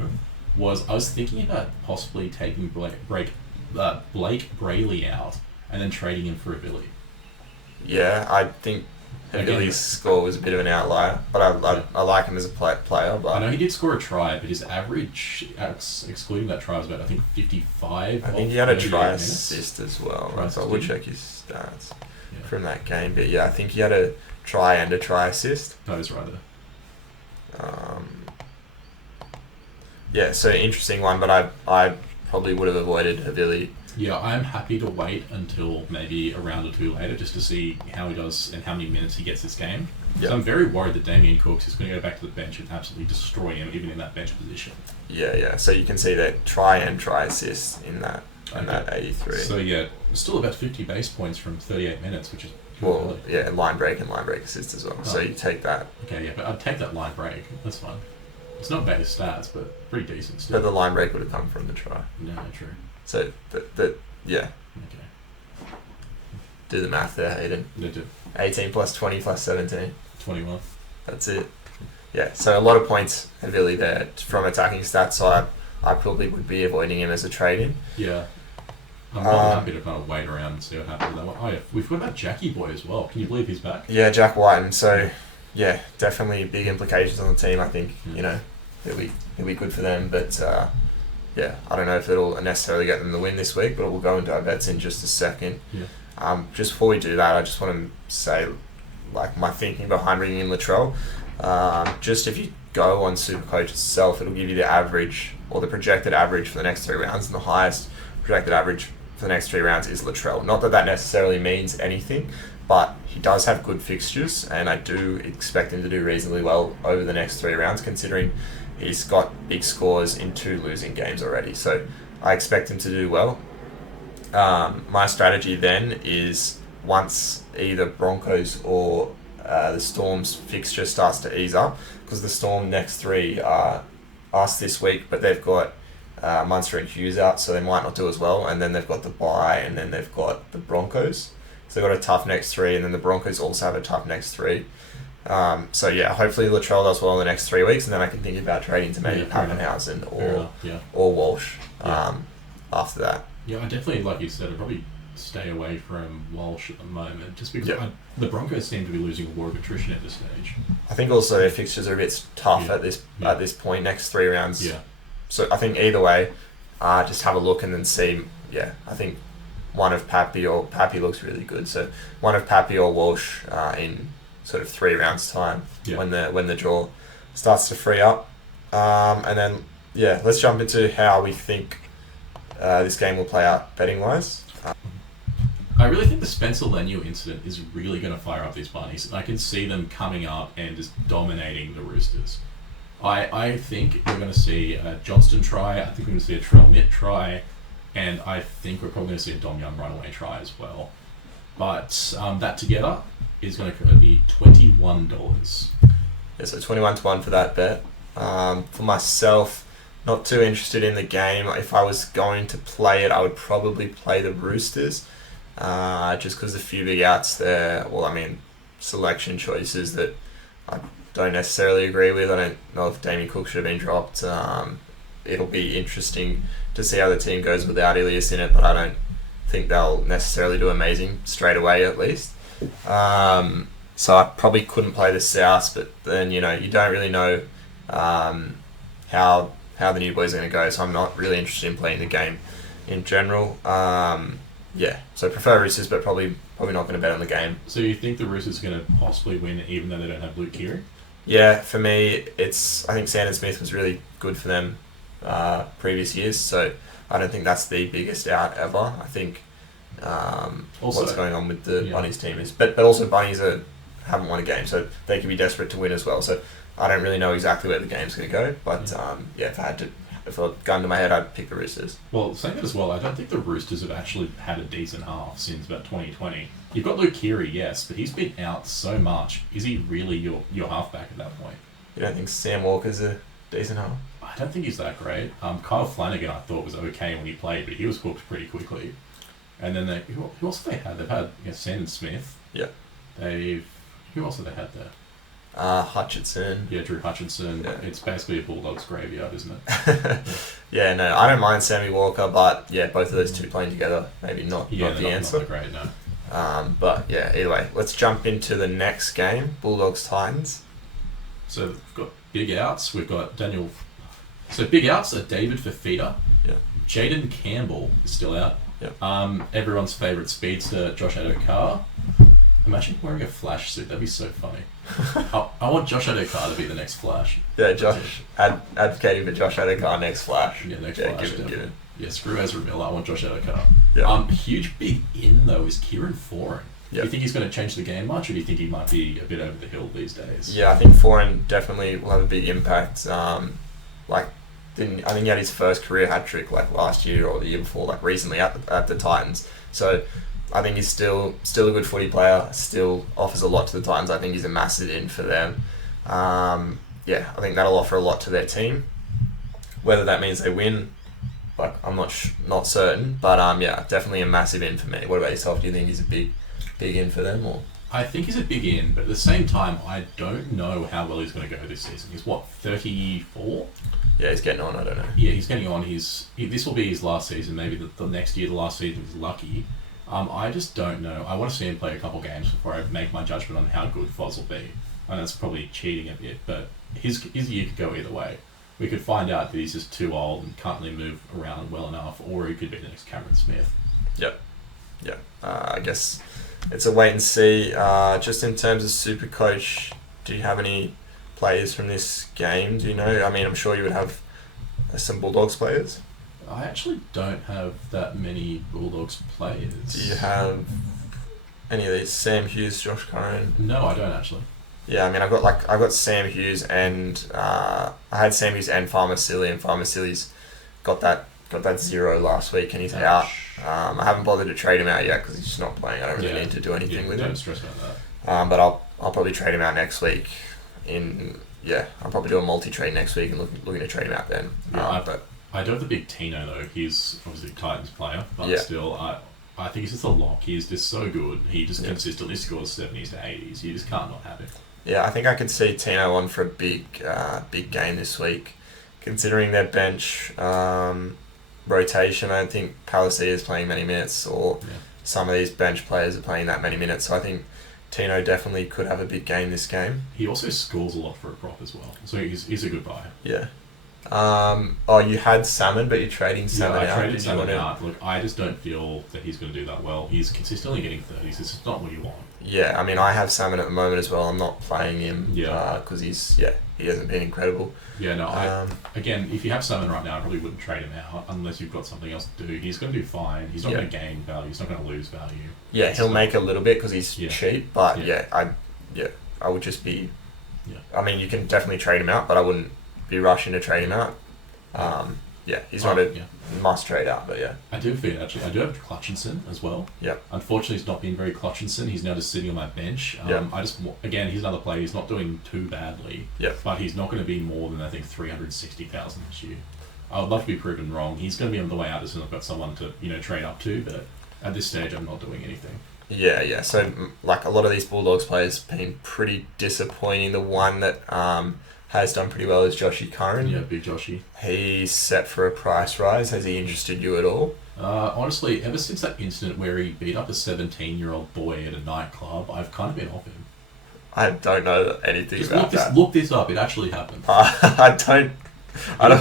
was I was thinking about possibly taking Blake Brayley out and then trading him for a Billy. Yeah, I think Billy's score was a bit of an outlier, but I like him as a player. But I know he did score a try, but his average, excluding that try, was about 55. I think he had a try assist as well. So I would check his stats from that game, but I think he had a try and a try assist. That is right there. So interesting one, but I probably would have avoided Havili. Yeah, I'm happy to wait until maybe a round or two later just to see how he does and how many minutes he gets this game. Yep. So I'm very worried that Damien Cooks is going to go back to the bench and absolutely destroy him, even in that bench position. Yeah. So you can see that try and try assist in that 83. So still about 50 base points from 38 minutes, which is line break and line break assist as well. So you take that. Okay, but I'd take that line break. That's fine. It's not bad stats, but pretty decent still. But the line break would have come from the try. No, true. So Okay. Do the math there, Hayden. No, do. 18 plus 20 plus 17. 21. That's it. Yeah, so a lot of points Havili there from attacking stats, so I probably would be avoiding him as a trade-in. Yeah. I'm really happy to kind of wait around and see what happens with that one. Oh yeah, we've got about Jackie Boy as well. Can you believe he's back? Yeah, Jack Whiten. So, yeah, definitely big implications on the team. I think it'll be good for them, but yeah, I don't know if it'll necessarily get them the win this week, but we'll go into our bets in just a second. Yeah. Just before we do that, I just want to say, like, my thinking behind bringing in Latrell. Just if you go on Supercoach itself, it'll give you the average or the projected average for the next 3 rounds, and the highest projected average for the next 3 rounds is Latrell. Not that necessarily means anything, but he does have good fixtures, and I do expect him to do reasonably well over the next 3 rounds, considering he's got big scores in 2 losing games already. So I expect him to do well. My strategy then is, once either Broncos or the Storm's fixture starts to ease up, because the Storm next 3 are us this week, but they've got Munster and Hughes out, so they might not do as well, and then they've got the bye, and then they've got the Broncos. So they've got a tough next 3, and then the Broncos also have a tough next 3. So yeah, hopefully Latrell does well in the next 3 weeks, and then I can think about trading to maybe Pappenhausen or Walsh after that. Yeah, I definitely, like you said, I'd probably stay away from Walsh at the moment, just because the Broncos seem to be losing a war of attrition at this stage. I think also their fixtures are a bit tough at this point, next 3 rounds. Yeah. So I think either way, just have a look and then see. Yeah, I think one of Pappy looks really good. So one of Pappy or Walsh in sort of 3 rounds time when the draw starts to free up, and then let's jump into how we think this game will play out betting wise. I really think the Spencer Leniu incident is really going to fire up these bunnies. I can see them coming up and just dominating the Roosters. I think we're going to see a Johnston try, I think we're going to see a Trell Mitt try, and I think we're probably going to see a Dom Young runaway try as well. But that together is going to be $21. Yeah, so 21-1 for that bet. For myself, not too interested in the game. If I was going to play it, I would probably play the Roosters. Just because a few big outs there. Well, I mean, selection choices that I don't necessarily agree with. I don't know if Damien Cook should have been dropped. It'll be interesting to see how the team goes without Ilias in it, but I don't think they'll necessarily do amazing straight away, at least. So I probably couldn't play the South, but then you don't really know how the new boys are going to go. So I'm not really interested in playing the game in general. So prefer Roosters, but probably not going to bet on the game. So you think the Roosters are going to possibly win even though they don't have Luke Keary? Yeah, for me, I think Sandon Smith was really good for them previous years, so I don't think that's the biggest out ever. I think what's going on with the Bunnies team is, but also Bunnies haven't won a game, so they can be desperate to win as well. So I don't really know exactly where the game's going to go, but if I gun to my head, I'd pick the Roosters. Well, saying that as well, I don't think the Roosters have actually had a decent half since about 2020. You've got Luke Keary, yes, but he's been out so much. Is he really your halfback at that point? You don't think Sam Walker's a decent half? I don't think he's that great. Kyle Flanagan, I thought, was okay when he played, but he was hooked pretty quickly. And then who else have they had? They've had Sandon Smith. Yeah. Who else have they had there? Hutchinson. Yeah, Drew Hutchinson. Yeah. It's basically a Bulldogs graveyard, isn't it? Yeah, no, I don't mind Sammy Walker, but both of those two playing together, maybe not the answer. Not great, no. But either way, let's jump into the next game, Bulldogs Titans. So we've got big outs. We've got Daniel. So big outs are David Fafita. Yeah. Jaden Campbell is still out. Yeah. Everyone's favourite speedster, Josh Adokar. Imagine wearing a Flash suit. That'd be so funny. I want Josh Adokar to be the next Flash. Yeah, Josh. Advocating for Josh Adokar next Flash. Yeah, next Flash. Give it. Yeah, screw Ezra Miller. I want Josh Adokar. Yeah. Huge big in though is Kieran Foran. Yeah. Do you think he's going to change the game much, or do you think he might be a bit over the hill these days? Yeah, I think Foran definitely will have a big impact. I think he had his first career hat trick last year or the year before, recently at the Titans. So I think he's still a good footy player. Still offers a lot to the Titans. I think he's a massive in for them. I think that'll offer a lot to their team. Whether that means they win, I'm not certain. But definitely a massive in for me. What about yourself? Do you think he's a big in for them, or? I think he's a big in, but at the same time, I don't know how well he's going to go this season. He's 34? Yeah, he's getting on. I don't know. Yeah, he's getting on. This will be his last season. Maybe the next year, the last season, he's lucky. I just don't know. I want to see him play a couple games before I make my judgment on how good Foz will be. and that's probably cheating a bit, but his year could go either way. We could find out that he's just too old and can't really move around well enough, or he could be the next Cameron Smith. Yep. Yeah. I guess it's a wait and see. Just in terms of Supercoach, do you have any players from this game? Do you know? I mean, I'm sure you would have some Bulldogs players. I actually don't have that many Bulldogs players. Do you have any of these? Sam Hughes, Josh Curran? No, I don't actually. Yeah, I mean, I've got Sam Hughes and I had Sam Hughes and Farmer-Silly, and Farmer-Silly's got that 0 last week and he's out. I haven't bothered to trade him out yet because he's just not playing. I don't really need to do anything with him. Don't stress about that. But I'll probably trade him out next week. I'll probably do a multi-trade next week and looking to trade him out then. I do have the big Tino though. He's obviously a Titans player, but still, I think he's just a lock. He's just so good. He just consistently scores 70s to 80s. You just can't not have him. Yeah, I think I could see Tino on for a big game this week. Considering their bench rotation, I don't think Palacia is playing many minutes, or some of these bench players are playing that many minutes. So I think Tino definitely could have a big game this game. He also scores a lot for a prop as well, so he's a good buy. Yeah. You had Salmon, but you're trading Salmon out. I traded Salmon out. Look, I just don't feel that he's going to do that well. He's consistently getting 30s. It's not what you want. Yeah, I mean, I have Salmon at the moment as well. I'm not playing him because he hasn't been incredible. Yeah, no, again, if you have Salmon right now, I probably wouldn't trade him out unless you've got something else to do. He's going to do fine. He's not going to gain value. He's not going to lose value. Yeah, he'll make a little bit because he's cheap, but I would just be... Yeah. I mean, you can definitely trade him out, but I wouldn't be rushing to trade him out. He's not a must trade out, but I do feel actually. I do have Clutchinson as well. Yeah. Unfortunately, he's not been very Clutchinson. He's now just sitting on my bench. He's another player. He's not doing too badly. Yeah. But he's not going to be more than I think 360,000 this year. I would love to be proven wrong. He's going to be on the way out as soon as I've got someone to trade up to. But at this stage, I'm not doing anything. Yeah. So like a lot of these Bulldogs players have been pretty disappointing. The one that has done pretty well is Joshy Curran. Yeah, big Joshy. He's set for a price rise. Has he interested you at all? Honestly, ever since that incident where he beat up a 17-year-old boy at a nightclub, I've kind of been off him. I don't know anything about that. Look this up. It actually happened. I don't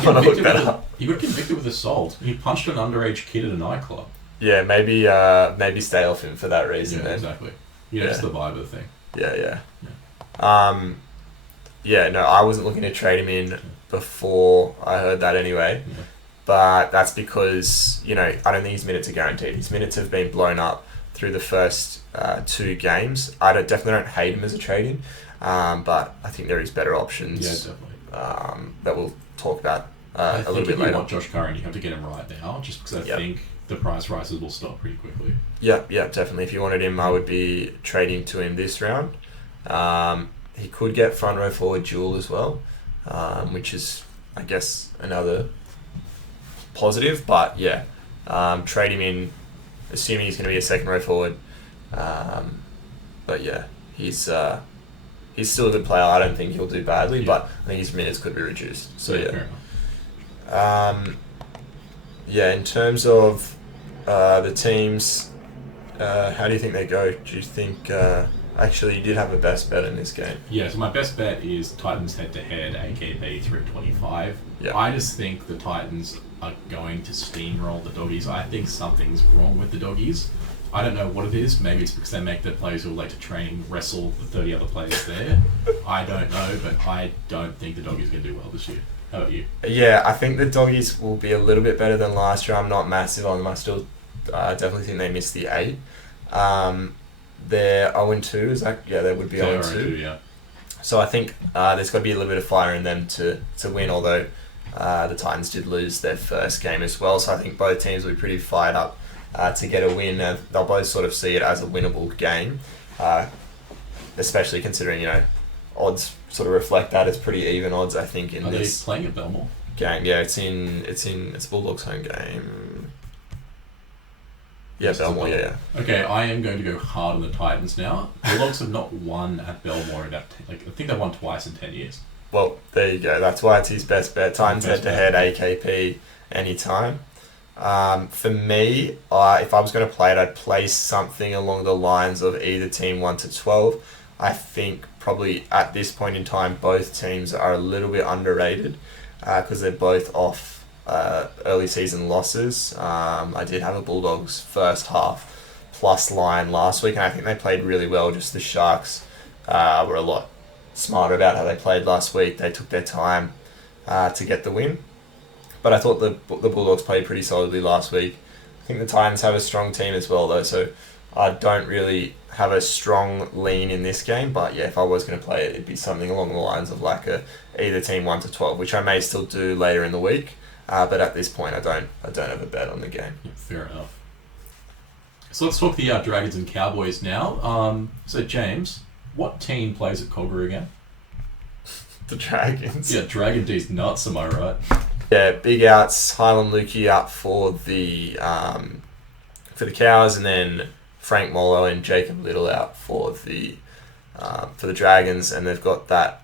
want to look that up. He got convicted with assault. He punched an underage kid at a nightclub. Yeah, maybe stay off him for that reason. Yeah, exactly. That's the vibe of the thing. Yeah. No, I wasn't looking to trade him in before I heard that anyway. Yeah. But that's because, I don't think his minutes are guaranteed. His minutes have been blown up through the first 2 games. I definitely don't hate him as a trade-in, but I think there is better options. Yeah, definitely. That we'll talk about a little bit later. If you want Josh Curran, you have to get him right now, just because I think the price rises will stop pretty quickly. Yeah, definitely. If you wanted him, I would be trading to him this round. He could get front row forward dual as well, which is, I guess, another positive. But trade him in, assuming he's going to be a second row forward. He's still a good player. I don't think he'll do badly, but I think his minutes could be reduced. So fair enough. In terms of the teams, how do you think they go? Do you think... Actually, you did have a best bet in this game. Yeah, so my best bet is Titans head-to-head, AKB 325. Yeah. I just think the Titans are going to steamroll the Doggies. I think something's wrong with the Doggies. I don't know what it is. Maybe it's because they make their players who are late to training wrestle the 30 other players there. I don't know, but I don't think the Doggies are going to do well this year. How about you? Yeah, I think the Doggies will be a little bit better than last year. I'm not massive on them. I still definitely think they missed the 8. They're 0-2, is that? Yeah, they would be 0-2. Yeah. So I think there's got to be a little bit of fire in them to win, although the Titans did lose their first game as well. So I think both teams will be pretty fired up to get a win. They'll both sort of see it as a winnable game, especially considering, odds sort of reflect that. It's pretty even odds, I think, in this. Are they playing at Belmore? Game? Yeah, it's Bulldogs home game. Yeah, Belmore, yeah. Okay, I am going to go hard on the Titans now. Bulldogs have not won at Belmore in I think they've won twice in 10 years. Well, there you go. That's why it's his best bet. Titans head-to-head, AKP, anytime. For me, if I was going to play it, I'd play something along the lines of either team 1 to 12. I think probably at this point in time, both teams are a little bit underrated because they're both off early season losses. I did have a Bulldogs first half plus line last week, and I think they played really well. Just the Sharks were a lot smarter about how they played last week. They took their time to get the win. But I thought the Bulldogs played pretty solidly last week. I think the Titans have a strong team as well, though, so I don't really have a strong lean in this game. But yeah, if I was going to play it, it'd be something along the lines of like either team 1 to 12, which I may still do later in the week. But at this point, I don't have a bet on the game. Yeah, fair enough. So let's talk the Dragons and Cowboys now. So James, what team plays at Cogra again? The Dragons. Yeah, Dragon D's nuts, am I right? Yeah, big outs. Highland Lukey out for the Cows, and then Frank Molo and Jacob Little out for the Dragons, and they've got that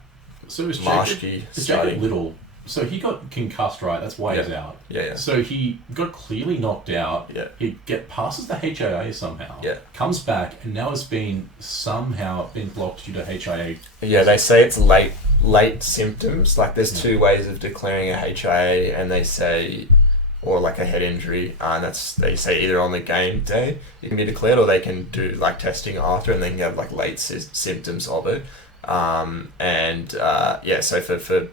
Marshke starting. Jacob Little, so he got concussed, right? That's why he's out. Yeah. So he got clearly knocked out. Yeah. He passes the HIA somehow. Yeah. Comes back and now has been somehow blocked due to HIA. Yeah, they say it's late symptoms. Like there's two ways of declaring a HIA, and they say, or like a head injury, and they say either on the game day it can be declared, or they can do like testing after, and they can have like late symptoms of it. So for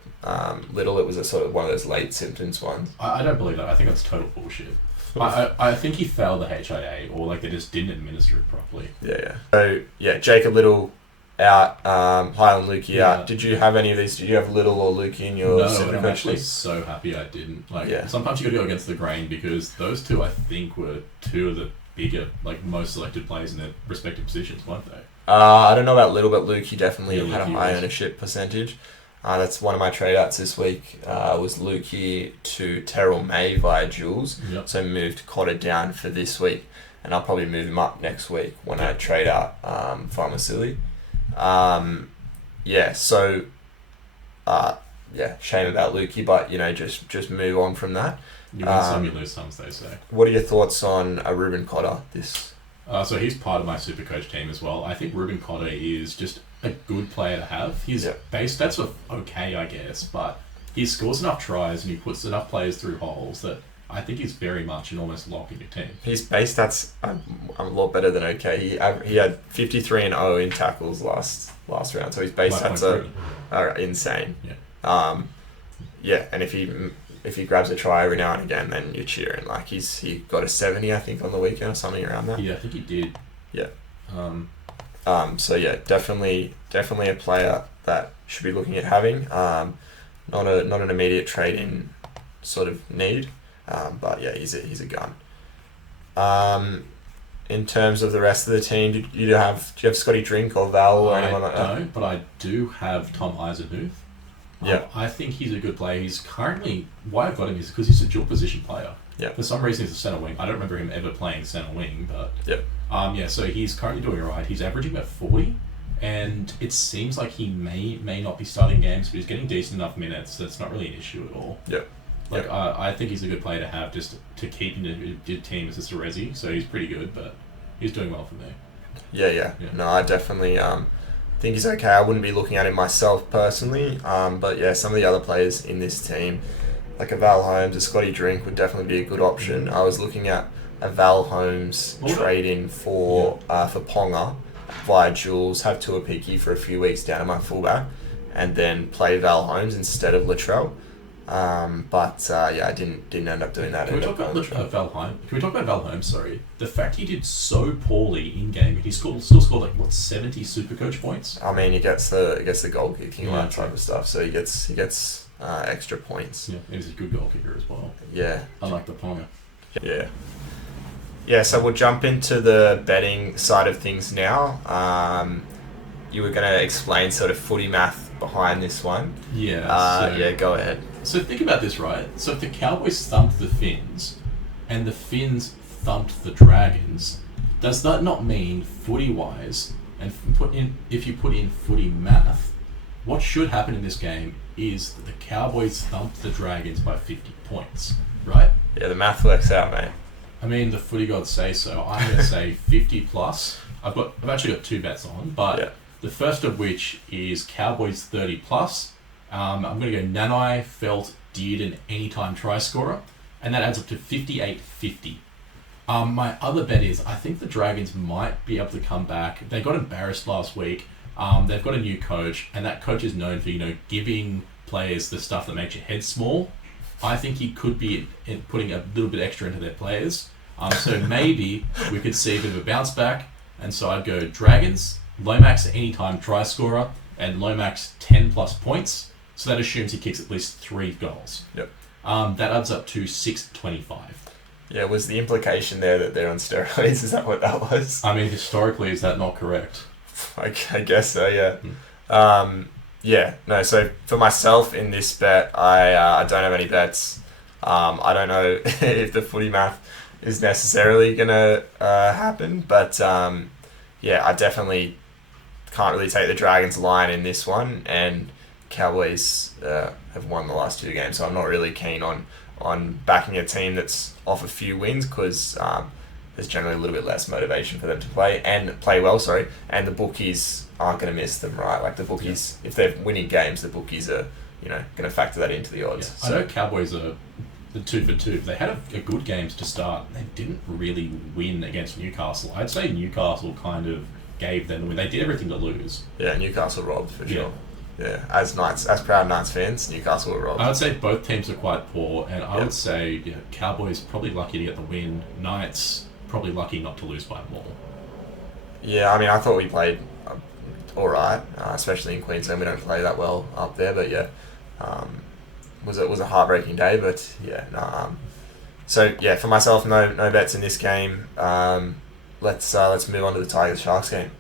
Little, it was a sort of one of those late symptoms ones. I don't believe that. I think that's total bullshit. I think he failed the HIA, or like they just didn't administer it properly. Yeah. So yeah, Jacob Little out, Highland Lukey out. Did you have any of these? Did you have Little or Lukey in your Supercoach? No, I'm actually so happy I didn't. Sometimes you got to go against the grain, because those two, I think, were two of the bigger, like most selected players in their respective positions, weren't they? I don't know about Little, but Lukey definitely had a high was. ownership percentage. That's one of my trade outs this week. Was Lukey to Terrell May via Jules. Yep. So moved Cotter down for this week, and I'll probably move him up next week when I trade out Farmasili. Shame about Lukey, but just move on from that. You win some, you lose some, as they say. What are your thoughts on Ruben Cotter? So he's part of my Supercoach team as well. I think Ruben Cotter is just a good player to have. His base stats are okay, I guess, but he scores enough tries and he puts enough players through holes that I think he's very much an almost lock in your team. His base stats are a lot better than okay. He had 53-0 in tackles last round, so his base stats are insane. Yeah. And if he grabs a try every now and again, then you're cheering. Like he got a 70, I think, on the weekend or something around that. Yeah, I think he did. Yeah. Definitely a player that should be looking at having. Not an immediate trade-in sort of need. But yeah, he's a gun. In terms of the rest of the team, do you have Scotty Drink or Val or anyone like that? I don't, but I do have Tom Eisenhuth. Yeah. I think he's a good player. He's currently, why I've got him is because he's a dual position player. Yeah. For some reason he's a centre wing. I don't remember him ever playing centre wing, but so he's currently doing alright. He's averaging about 40, and it seems like he may not be starting games, but he's getting decent enough minutes, so it's not really an issue at all. Yeah. I think he's a good player to have just to keep in your team as just a resi, so he's pretty good, but he's doing well for me. Yeah. No, I definitely think he's okay. I wouldn't be looking at him myself personally, but yeah, some of the other players in this team, like a Val Holmes, a Scotty Drink would definitely be a good option. I was looking at a Val Holmes trade-in for Ponga via Jules, have Tuapiki for a few weeks down at my fullback, and then play Val Holmes instead of Latrell. I didn't end up doing that. Can we talk about Val Holmes? Can we talk about Val Holmes? Sorry, the fact he did so poorly in game, he still scored 70 Supercoach points. I mean, he gets the goal kicking and that type of stuff, so he gets extra points. Yeah, he's a good goal kicker as well. Yeah, unlike the Ponga. Yeah. So we'll jump into the betting side of things now. You were going to explain sort of footy math behind this one. Yeah. Go ahead. So think about this, right? So if the Cowboys thumped the Finns, and the Finns thumped the Dragons, does that not mean footy-wise, and if you put in footy math, what should happen in this game is that the Cowboys thumped the Dragons by 50 points, right? Yeah, the math works out, mate. I mean, the footy gods say so. I'm going to say 50 plus. I've actually got two bets on, but The first of which is Cowboys 30 plus. I'm going to go Nanai, Felt, Dearden, anytime try scorer, and that adds up to 58.50. My other bet is I think the Dragons might be able to come back. They got embarrassed last week. They've got a new coach, and that coach is known for giving players the stuff that makes your head small. I think he could be putting a little bit extra into their players. So maybe we could see a bit of a bounce back. And so I'd go Dragons, Lomax anytime try scorer, and Lomax 10 plus points. So that assumes he kicks at least 3 goals. Yep. That adds up to 6.25. Yeah, was the implication there that they're on steroids? Is that what that was? I mean, historically, is that not correct? I guess so, yeah. Yeah, no, so for myself in this bet, I don't have any bets. I don't know if the footy math is necessarily going to happen, but yeah, I definitely can't really take the Dragons line in this one, and Cowboys have won the last 2 games, so I'm not really keen on backing a team that's off a few wins because there's generally a little bit less motivation for them to play well, and the bookies aren't going to miss them, right? Like the bookies, if they're winning games, the bookies are, going to factor that into the odds. Yeah. So, I know Cowboys are the 2 for 2. They had a good games to start. They didn't really win against Newcastle. I'd say Newcastle kind of gave them the win. They did everything to lose. Yeah, Newcastle robbed for sure. Yeah, as proud Knights fans, Newcastle were robbed. I would say both teams are quite poor, and I would say Cowboys probably lucky to get the win. Knights probably lucky not to lose by more. Yeah, I mean, I thought we played all right, especially in Queensland. We don't play that well up there, but yeah, was a heartbreaking day. But yeah, so yeah, for myself, no bets in this game. Let's move on to the Tigers Sharks game.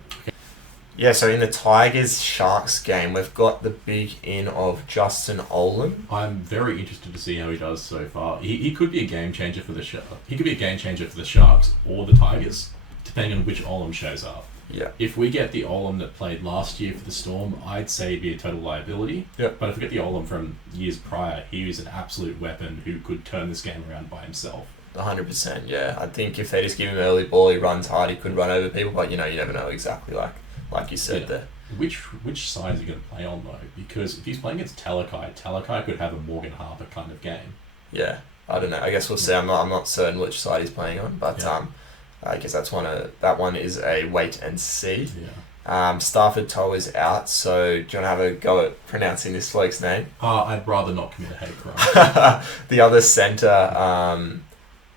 Yeah, so in the Tigers-Sharks game, we've got the big in of Justin Olam. I'm very interested to see how he does so far. He could be a game changer for the He could be a game changer for the Sharks or the Tigers, depending on which Olam shows up. Yeah. If we get the Olam that played last year for the Storm, I'd say he'd be a total liability. Yep. But if we get the Olam from years prior, he was an absolute weapon who could turn this game around by himself. 100%, yeah. I think if they just give him early ball, he runs hard, he could run over people, but you never know exactly like you said there. Which side is he going to play on, though? Because if he's playing against Talakai could have a Morgan Harper kind of game. Yeah, I don't know. I guess we'll see. I'm not certain which side he's playing on, but I guess that one is a wait and see. Yeah. Stafford Toe is out, so do you want to have a go at pronouncing this bloke's name? I'd rather not commit a hate crime. The other centre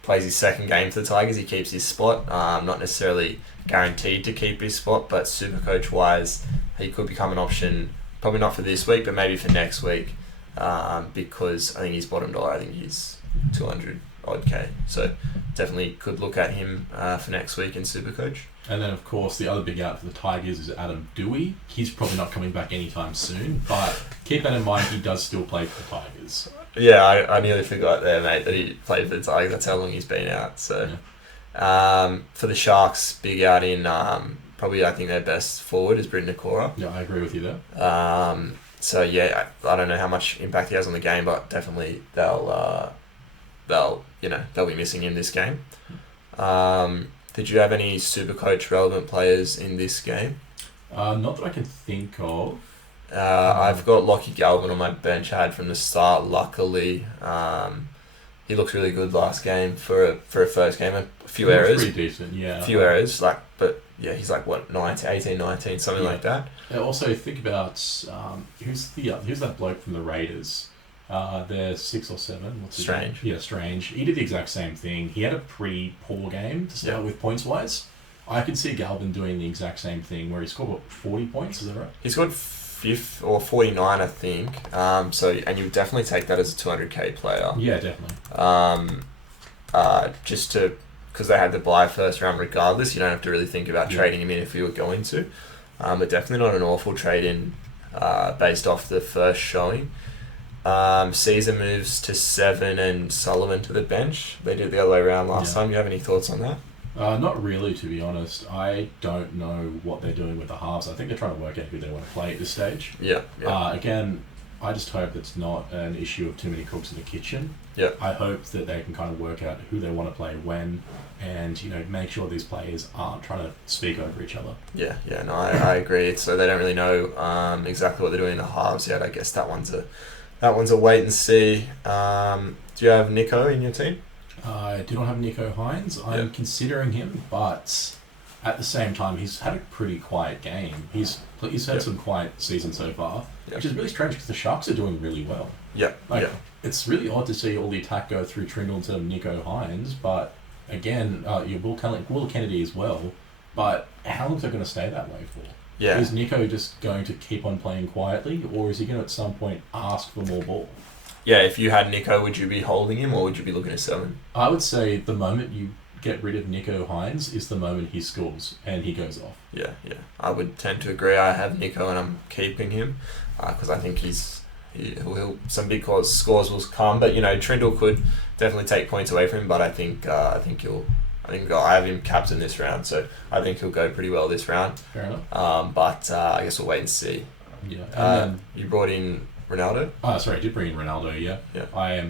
plays his second game for the Tigers. He keeps his spot. Not necessarily guaranteed to keep his spot, but Supercoach wise, he could become an option. Probably not for this week, but maybe for next week, because I think he's bottom dollar. I think he's 200 odd K. So definitely could look at him for next week in Supercoach. And then, of course, the other big out for the Tigers is Adam Dewey. He's probably not coming back anytime soon, but keep that in mind, he does still play for the Tigers. Yeah, I nearly forgot there, mate, that he played for the Tigers. That's how long he's been out. So, for the Sharks, big out in probably I think their best forward is Britton Nakora. Yeah, I agree with you there. So yeah, I don't know how much impact he has on the game, but definitely they'll be missing him this game. Did you have any Supercoach relevant players in this game? Not that I can think of. I've got Lockie Galvin on my bench. I had from the start. Luckily, he looked really good last game for a first game. A few errors. Pretty decent, yeah. A few errors, but yeah, he's like 18, 19, something like that. And also think about who's that bloke from the Raiders? They're 6 or 7. What's his name? Strange. Yeah, Strange. He did the exact same thing. He had a pretty poor game to start with points wise. I could see Galvin doing the exact same thing where he scored 40 points. Is that right? He scored 5th or 49, I think. And you would definitely take that as a 200k player. Yeah, definitely. Because they had the bye first round regardless, you don't have to really think about trading him in if you were going to. But definitely not an awful trade in based off the first showing. Caesar moves to 7 and Sullivan to the bench. They did it the other way around last time. You have any thoughts on that? Not really, to be honest. I don't know what they're doing with the halves. I think they're trying to work out who they want to play at this stage. Yeah. Again, I just hope it's not an issue of too many cooks in the kitchen. Yeah. I hope that they can kind of work out who they want to play when, and make sure these players aren't trying to speak over each other. Yeah, no, I agree. So they don't really know exactly what they're doing in the halves yet. I guess that one's a wait and see. Do you have Nico in your team? I do not have Nico Hines. I'm considering him, but at the same time, he's had a pretty quiet game. He's had some quiet season so far, which is really strange because the Sharks are doing really well. It's really odd to see all the attack go through Trindle instead of Nico Hines, but again, Will Kennedy as well. But how long is that going to stay that way for? Yeah. Is Nico just going to keep on playing quietly, or is he going to at some point ask for more ball? Yeah, if you had Nico, would you be holding him or would you be looking to sell him? I would say the moment you get rid of Nico Hines is the moment he scores and he goes off. Yeah. I would tend to agree. I have Nico and I'm keeping him because I think he'll some big scores will come. But Trindle could definitely take points away from him. But I think I have him captain this round, so I think he'll go pretty well this round. Fair enough. But I guess we'll wait and see. Yeah. You brought in Ronaldo? Oh, sorry, I did bring in Ronaldo, yeah. I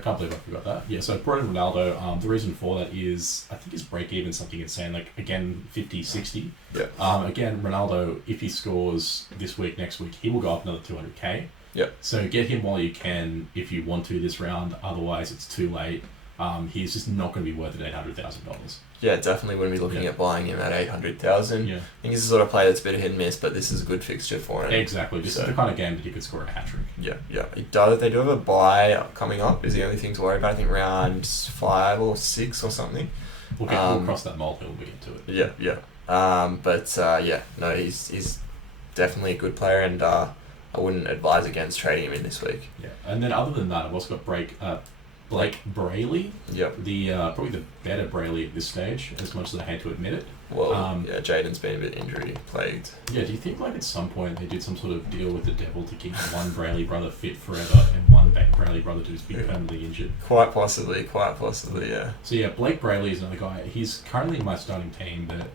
can't believe I forgot that. Yeah, so I brought in Ronaldo. The reason for that is, I think his break-even something insane, again, 50, 60. Yeah. Again, Ronaldo, if he scores this week, next week, he will go up another 200k. Yeah. So get him while you can if you want to this round, otherwise it's too late. He's just not going to be worth it $800,000. Yeah, definitely wouldn't be looking at buying him at $800,000. Yeah. I think he's the sort of player that's a bit of hit and miss, but this is a good fixture for him. Exactly. This is the kind of game that he could score a hat-trick. Yeah. They do have a bye coming up. Is the only thing to worry about. I think round 5 or 6 or something. We'll cross that molehill when we get to it. Yeah. He's definitely a good player, and I wouldn't advise against trading him in this week. Yeah, and then other than that, I've also got Blake Brayley. Yep. The probably the better Brayley at this stage, as much as I hate to admit it. Well, Jaden's been a bit injury plagued. Yeah, do you think at some point they did some sort of deal with the devil to keep one Brayley brother fit forever and one Brayley brother to just be permanently injured? Quite possibly, yeah. So yeah, Blake Brayley is another guy. He's currently in my starting team, but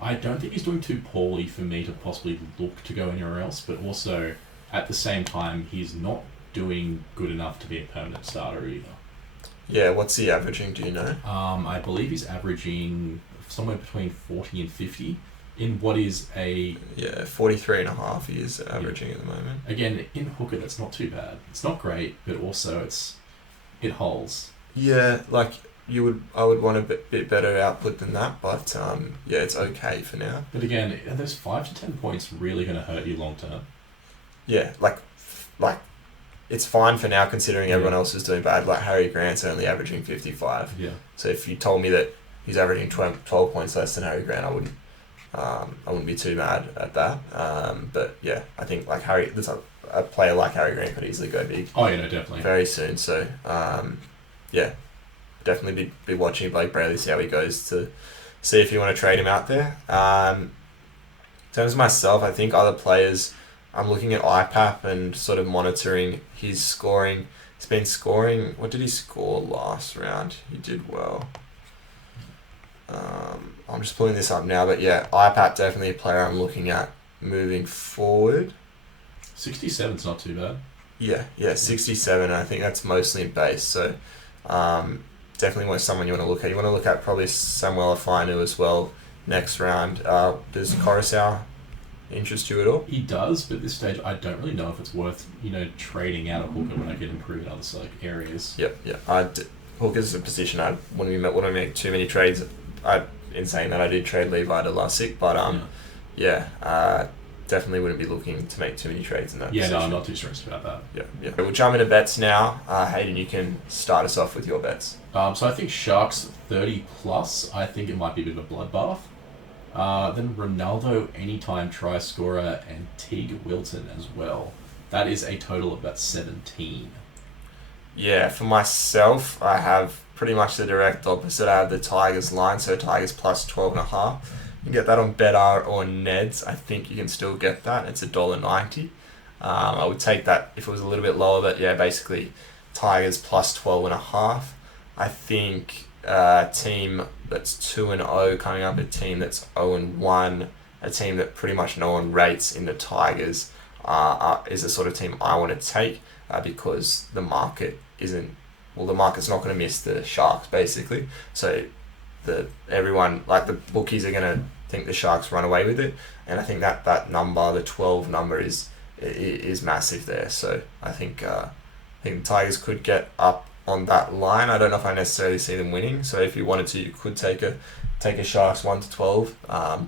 I don't think he's doing too poorly for me to possibly look to go anywhere else, but also at the same time, he's not doing good enough to be a permanent starter either. Yeah, what's he averaging, do you know? I believe he's averaging somewhere between 40 and 50 in what is 43.5 he is averaging at the moment. Again, in hooker, that's not too bad. It's not great, but also it holds. Yeah, I would want a bit better output than that, but it's okay for now. But again, are those 5 to 10 points really going to hurt you long term? Yeah, it's fine for now considering everyone else is doing bad. Like Harry Grant's only averaging 55. Yeah. So if you told me that he's averaging 12 points less than Harry Grant, I wouldn't be too mad at that. But yeah, I think there's a player like Harry Grant could easily go big. Oh yeah, no, definitely. Very soon. So definitely be watching Blake Brayley, see how he goes, to see if you want to trade him out there. In terms of myself, I think other players, I'm looking at IPAP and sort of monitoring his scoring. He's been scoring... What did he score last round? He did well. I'm just pulling this up now, but yeah, IPAP definitely a player I'm looking at moving forward. 67's not too bad. Yeah, 67. I think that's mostly in base, so definitely someone you want to look at. You want to look at probably Samuel Afinu as well next round. Does Coruscant interest you at all? He does, but at this stage I don't really know if it's worth trading out a hooker when I can improve in other areas. Yep. Hooker's a position I wouldn't make too many trades. In saying that, I did trade Levi to Lussick, but definitely wouldn't be looking to make too many trades in that position. No, I'm not too stressed about that. Yeah. We'll jump into bets now. Hayden, you can start us off with your bets. So I think Sharks 30 plus. I think it might be a bit of a bloodbath. Then Ronaldo anytime try scorer and Teague Wilton as well. That is a total of about 17. Yeah, for myself, I have pretty much the direct opposite. I have the Tigers line, so Tigers plus 12.5. You can get that on BetR or Neds. I think you can still get that. It's $1.90. I would take that if it was a little bit lower, but yeah, basically Tigers plus 12.5. I think a team that's 2-0 coming up, a team that's 0-1, a team that pretty much no one rates in the Tigers. is the sort of team I want to take because the market the market's not going to miss the Sharks basically. So everyone, like the bookies, are going to think the Sharks run away with it, and I think that number, the 12 number, is massive there. So I think the Tigers could get up on that line. I don't know if I necessarily see them winning. So if you wanted to, you could take a Sharks 1 to 12.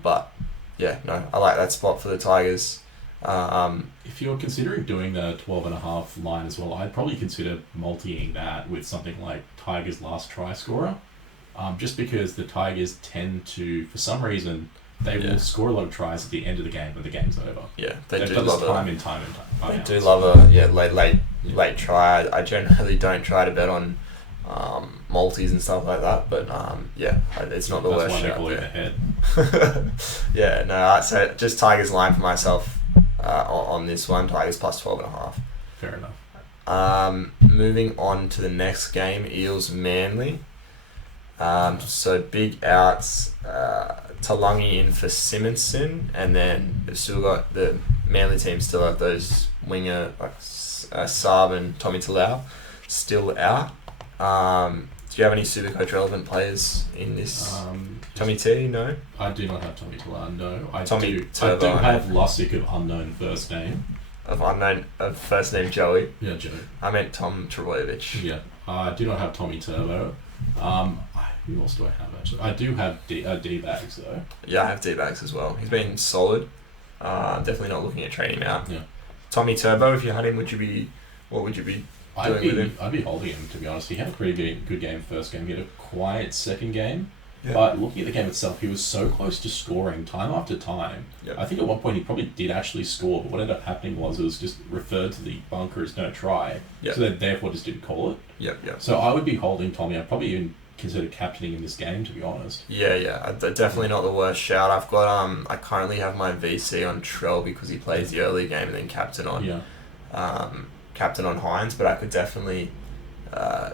But yeah, no, I like that spot for the Tigers. If you're considering doing the 12.5 line as well, I'd probably consider multi-ing that with something like Tigers' last try scorer. Just because the Tigers tend to, for some reason, they will score a lot of tries at the end of the game when the game's over. Yeah, They've done this time and time. They do love a late try. I generally don't try to bet on multis and stuff like that, but it's not the worst shout. That's why they ahead. Yeah, no. So just Tigers line for myself on this one. Tigers plus 12.5. Fair enough. Moving on to the next game, Eels Manly. So big outs. Talangi in for Simonson, and then they've still got the Manly team still have those winger like Saab and Tommy Talau still out. Do you have any Supercoach relevant players in this? Tommy T, no? I do not have Tommy Talau, no. I Tommy do Turbo, have Lussick of unknown first name. Of first name Joey. Yeah, Joey. I meant Tom Trebojevic. Yeah. I do not have Tommy Turbo. Who else do I have actually? I do have D-Bags though. Yeah, I have D-Bags as well. He's been solid. Definitely not looking at trading him out. Yeah. Tommy Turbo, if you had him, what would you be doing with him? I'd be holding him, to be honest. He had a pretty good game first game. He had a quiet second game. Yeah. But looking at the game itself, he was so close to scoring time after time. Yeah. I think at one point he probably did actually score, but what ended up happening was it was just referred to the bunker as no try. Yeah. So they therefore just didn't call it. Yep. So I would be holding Tommy. I'd probably even consider captaining in this game, to be honest. Yeah. Definitely not the worst shout. I've got I currently have my VC on Trell because he plays the early game and then captain on Hines, but I could definitely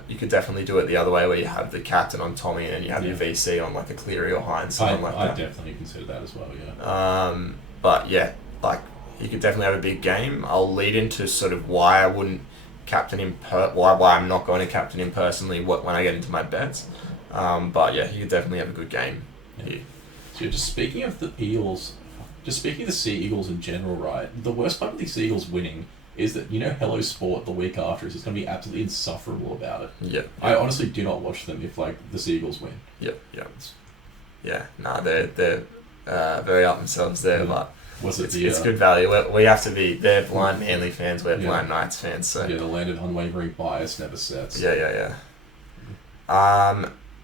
you could definitely do it the other way where you have the captain on Tommy and then you have your VC on like a Cleary or Hines, something like that. I definitely consider that as well, yeah. But yeah, like he could definitely have a big game. I'll lead into sort of why I wouldn't captain him why I'm not going to captain him personally when I get into my bets. But yeah, he could definitely have a good game. Yeah. So just speaking of the Eels, just speaking of the Sea Eagles in general, right? The worst part of the Sea Eagles winning is that, Hello Sport the week after is going to be absolutely insufferable about it. Yep. I honestly do not watch them if the Sea Eagles win. Yep. Yeah. Nah, they're very up themselves there, but it's good value. We have to be. They're blind Manly fans. We're blind Knights fans. So the land of unwavering bias never sets. Yeah.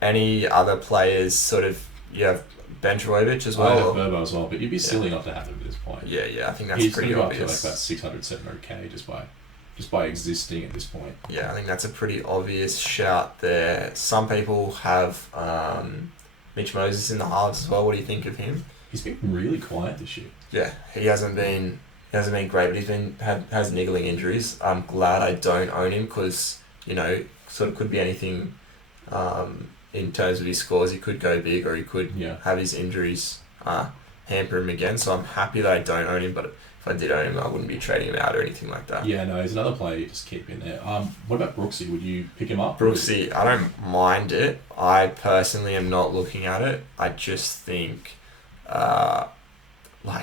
Any other players? Sort of. You have Ben Trbojevic as well. I have Verbo as well, but you'd be silly not to have him at this point. Yeah. I think that's He's pretty obvious. obvious. He's going to go up to like about 600, 700k just by existing at this point. Yeah, I think that's a pretty obvious shout there. Some people have Mitch Moses in the halves as well. What do you think of him? He's been really quiet this year. Yeah, he hasn't been great, but has niggling injuries. I'm glad I don't own him because sort of could be anything. In terms of his scores, he could go big or he could have his injuries hamper him again. So I'm happy that I don't own him, but if I did own him, I wouldn't be trading him out or anything like that. Yeah, no, he's another player you just keep in there. What about Brooksy? Would you pick him up? Brooksy, I don't mind it. I personally am not looking at it. I just think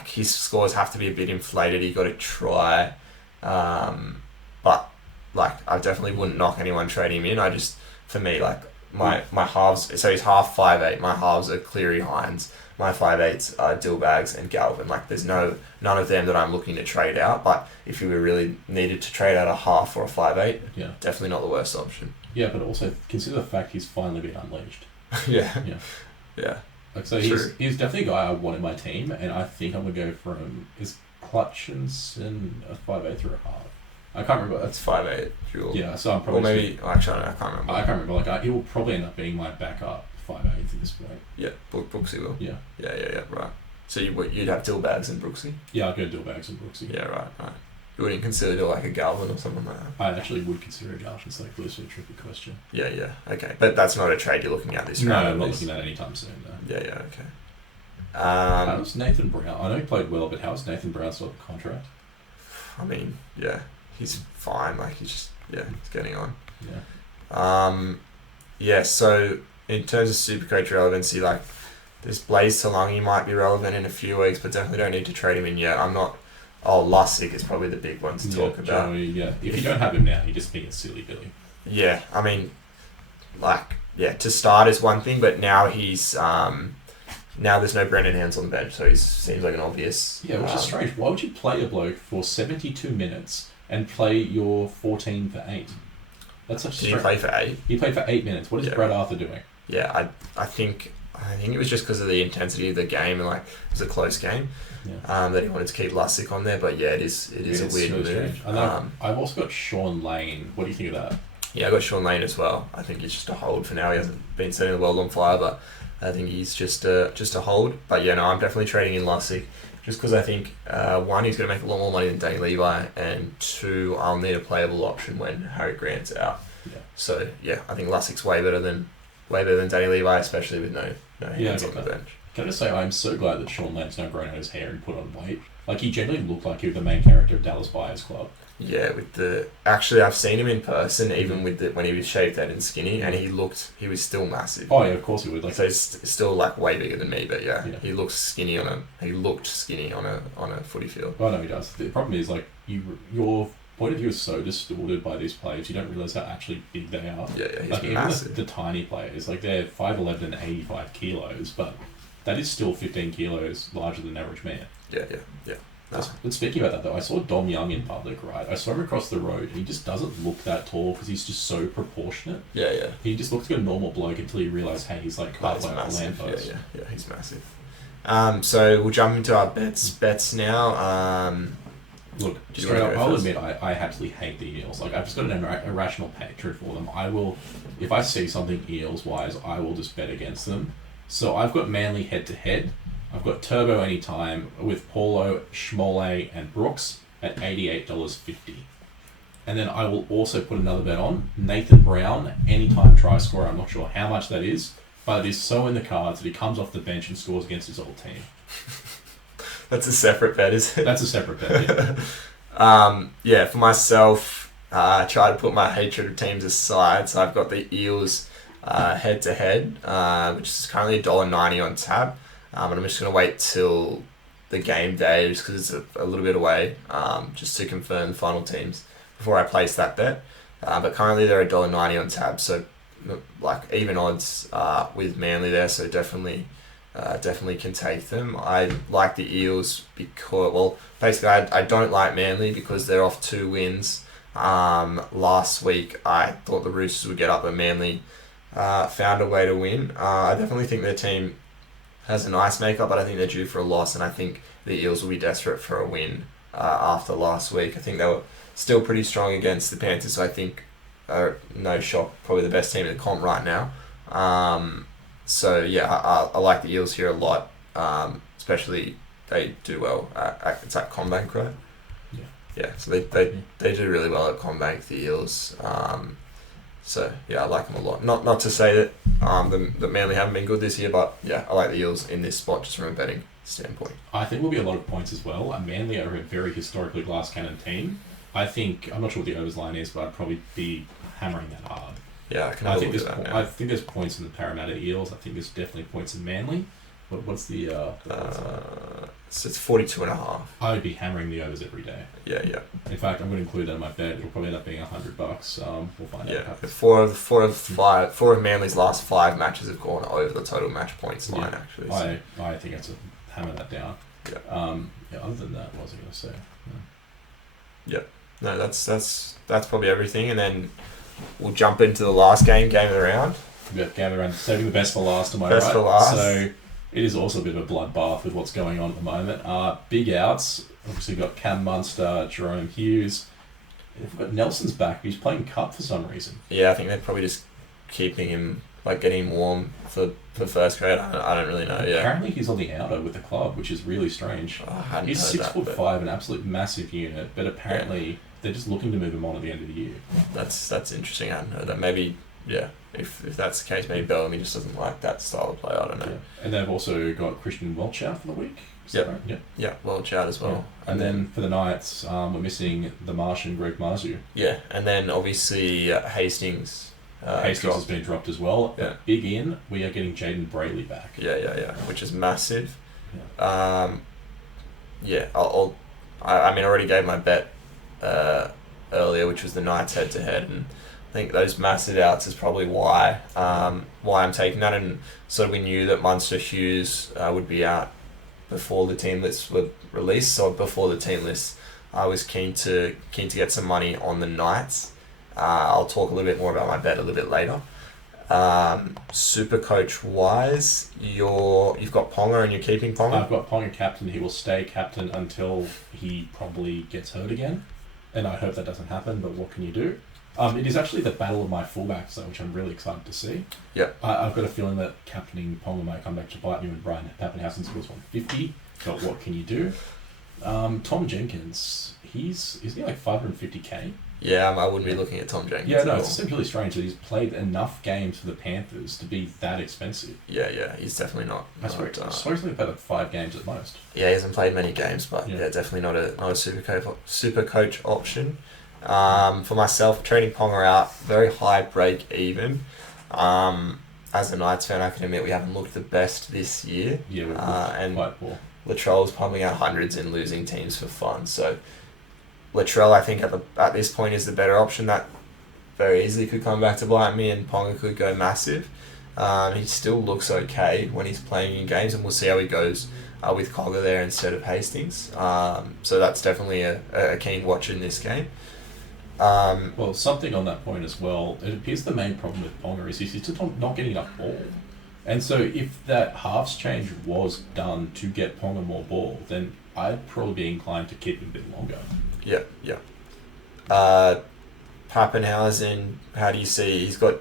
his scores have to be a bit inflated. He got to try. But I definitely wouldn't knock anyone trading him in. For me, my halves, so he's half 5'8", my halves are Cleary, Hines, my 5'8s are Dillbags and Galvin. There's none of them that I'm looking to trade out, but if you were really needed to trade out a half or a 5'8", definitely not the worst option. Yeah, but also consider the fact he's finally been unleashed. Yeah. He's definitely a guy I want in my team, and I think I'm going to go for him. Is Clutchinson a 5'8" or a half? I can't remember. It's 5'8". Dual. Yeah, so I'm probably... Or maybe... Actually, I can't remember. I can't remember. He will probably end up being my backup 5'8" at this point. Yeah, Brooksy will. Yeah, right. So you'd have Dillbags and Brooksy? Yeah, I'd go Dillbags and Brooksy. Yeah, right. You wouldn't consider a Galvin or something like that? I actually would consider a Galvin. It's loosely a tricky question. Yeah. Okay. But that's not a trade you're looking at this round? No, I'm not looking at anytime soon, no. Yeah, okay. How's Nathan Brown? I know he played well, but how's Nathan Brown still have a contract? I mean, yeah, he's fine. Like he's getting on. Yeah. Yeah. So in terms of Supercoach relevancy, like this Blaze Talangi might be relevant in a few weeks, but definitely don't need to trade him in yet. I'm not. Oh, Lussick is probably the big one to talk about. Joey, yeah. If you don't have him now, you just think it's silly, Billy. Yeah, I mean, to start is one thing, but now he's now there's no Brendan Hands on the bench, so he seems like an obvious. Yeah, which is strange. Why would you play a bloke for 72 minutes and play your 14 for 8? That's such. Did he play for 8? He played for 8 minutes. What is Brad Arthur doing? Yeah, I think it was just because of the intensity of the game and like it was a close game. Yeah. That he wanted to keep Lussick on there, but yeah, it is a weird move. I've also got Sean Lane. What do you think of that? Yeah, I got Sean Lane as well. I think he's just a hold for now. He hasn't been setting the world on fire, but I think he's just a hold. But yeah, no, I'm definitely trading in Lussick just because I think one, he's going to make a lot more money than Danny Levi, and two, I'll need a playable option when Harry Grant's out. Yeah. So yeah, I think Lussick's way better than Danny Levi, especially with no hands on the bench. Can I just say, I'm so glad that Sean Lane's now grown out his hair and put on weight. Like, he generally looked like he was the main character of Dallas Buyers Club. Yeah, actually, I've seen him in person, even when he was shaved head and skinny, and he was still massive. Oh yeah, of course he would. Like, so he's still like way bigger than me, but yeah. He looked skinny on a footy field. Oh no, he does. The problem is, like, your point of view is so distorted by these players, you don't realise how actually big they are. Yeah, he's like, massive. Even the tiny players, like, they're 5'11" and 85 kilos, but that is still 15 kilos larger than an average man. Yeah. No. But speaking about that though, I saw Dom Young in public, right? I saw him across the road, and he just doesn't look that tall because he's just so proportionate. Yeah. He just looks like a normal bloke until you realise, hey, he's like massive. Yeah, he's massive. So we'll jump into our bets now. Look, straight up, I'll admit I absolutely hate the Eels. Like, I've just got an irrational hatred for them. I will, if I see something Eels-wise, I will just bet against them. So I've got Manly head-to-head. I've got Turbo Anytime with Paulo, Schmole and Brooks at $88.50. And then I will also put another bet on Nathan Brown, anytime try scorer. I'm not sure how much that is, but it is so in the cards that he comes off the bench and scores against his old team. That's a separate bet, is it? That's a separate bet, yeah. For myself, I try to put my hatred of teams aside. So I've got the Eels head-to-head, which is currently $1.90 on tap. And I'm just going to wait till the game day just because it's a little bit away, just to confirm the final teams before I place that bet. But currently they're $1.90 on tab, so like even odds with Manly there, so definitely can take them. I like the Eels because, well, basically I don't like Manly because they're off 2 wins. Last week I thought the Roosters would get up, but Manly found a way to win. I definitely think their team has a nice makeup, but I think they're due for a loss, and I think the Eels will be desperate for a win after last week. I think they were still pretty strong against the Panthers, so I think, no shock, probably the best team in the comp right now. So yeah, I like the Eels here a lot, especially they do well it's at CommBank, right? Yeah, so they do really well at CommBank, the Eels. So yeah, I like them a lot. Not to say that the Manly haven't been good this year, but yeah, I like the Eels in this spot just from a betting standpoint. I think will be a lot of points as well. Manly are a very historically glass cannon team. I think, I'm not sure what the overs line is, but I'd probably be hammering that hard. Yeah, I think there's points in the Parramatta Eels. I think there's definitely points in Manly. What's the... so it's 42.5. I would be hammering the overs every day. Yeah. In fact, I'm going to include that in my bet. It'll probably end up being $100. We'll find out. Yeah, four of Manly's last 5 matches have gone over the total match points line, actually. So. I think it's a hammer that down. Yeah. Other than that, what was I going to say? No. Yeah. No, that's probably everything, and then we'll jump into the last game of the round. Yeah, game of the round. Saving the best for last, am I right? Best for last. So it is also a bit of a bloodbath with what's going on at the moment. Big outs. Obviously, we've got Cam Munster, Jerome Hughes. We've got Nelson's back. He's playing cup for some reason. Yeah, I think they're probably just keeping him, like getting him warm for first grade. I don't really know. Yeah. Apparently, he's on the outer with the club, which is really strange. He's 6'5", an absolute massive unit, but apparently they're just looking to move him on at the end of the year. That's interesting. I don't know that. Maybe, yeah. If that's the case, maybe Bellamy just doesn't like that style of play. I don't know. Yeah. And they've also got Christian Welch out for the week. Yep. Right? Yep. Yeah, well, Chad as well. Yeah. And then for the Knights, we're missing the Martian Greg Marzu. Yeah, and then obviously Hastings. Hastings has been dropped as well. Yeah. Big in, we are getting Jaden Brayley back. Yeah, which is massive. Yeah. I mean, I already gave my bet earlier, which was the Knights head-to-head, and I think those massive outs is probably why I'm taking that. And sort of we knew that Munster Hughes would be out before the team lists were released, so before the team list, I was keen to get some money on the Knights. I'll talk a little bit more about my bet a little bit later. Supercoach wise, you've got Ponga and you're keeping Ponga? I've got Ponga captain. He will stay captain until he probably gets hurt again, and I hope that doesn't happen, but what can you do? It is actually the battle of my fullbacks, though, which I'm really excited to see. Yeah. I've got a feeling that captaining Ponga might come back to bite me when Brian Pappenhausen scores 150, but what can you do? Tom Jenkins, isn't he like 550k? Yeah, I wouldn't be looking at Tom Jenkins. Yeah, no, it seems really strange that he's played enough games for the Panthers to be that expensive. Yeah, he's definitely not. I swear he's played like 5 games at most. Yeah, he hasn't played many games, but yeah definitely not a Supercoach option. For myself, trading Ponga out, very high break even. As a Knights fan, I can admit we haven't looked the best this year. Yeah, we've and quite poor. Latrell's pumping out hundreds and losing teams for fun. So Latrell, I think at this point is the better option. That very easily could come back to bite me, and Ponga could go massive. He still looks okay when he's playing in games, and we'll see how he goes with Cogger there instead of Hastings. So that's definitely a keen watch in this game. Well, something on that point as well, it appears the main problem with Ponga is he's just not getting enough ball. And so if that halves change was done to get Ponga more ball, then I'd probably be inclined to keep him a bit longer. Yeah. Pappenhausen, how do you see? Are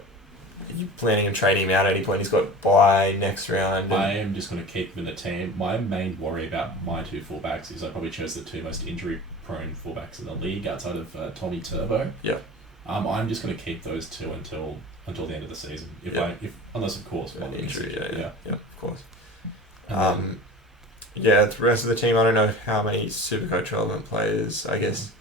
you planning on trading him out at any point? He's got bye next round. I am just going to keep him in the team. My main worry about my 2 fullbacks is I probably chose the 2 most injury-prone fullbacks in the league outside of Tommy Turbo. Yeah. I'm just going to keep those 2 until the end of the season. Unless of course one injury. Yeah, of course. The rest of the team, I don't know how many Supercoach relevant players. I guess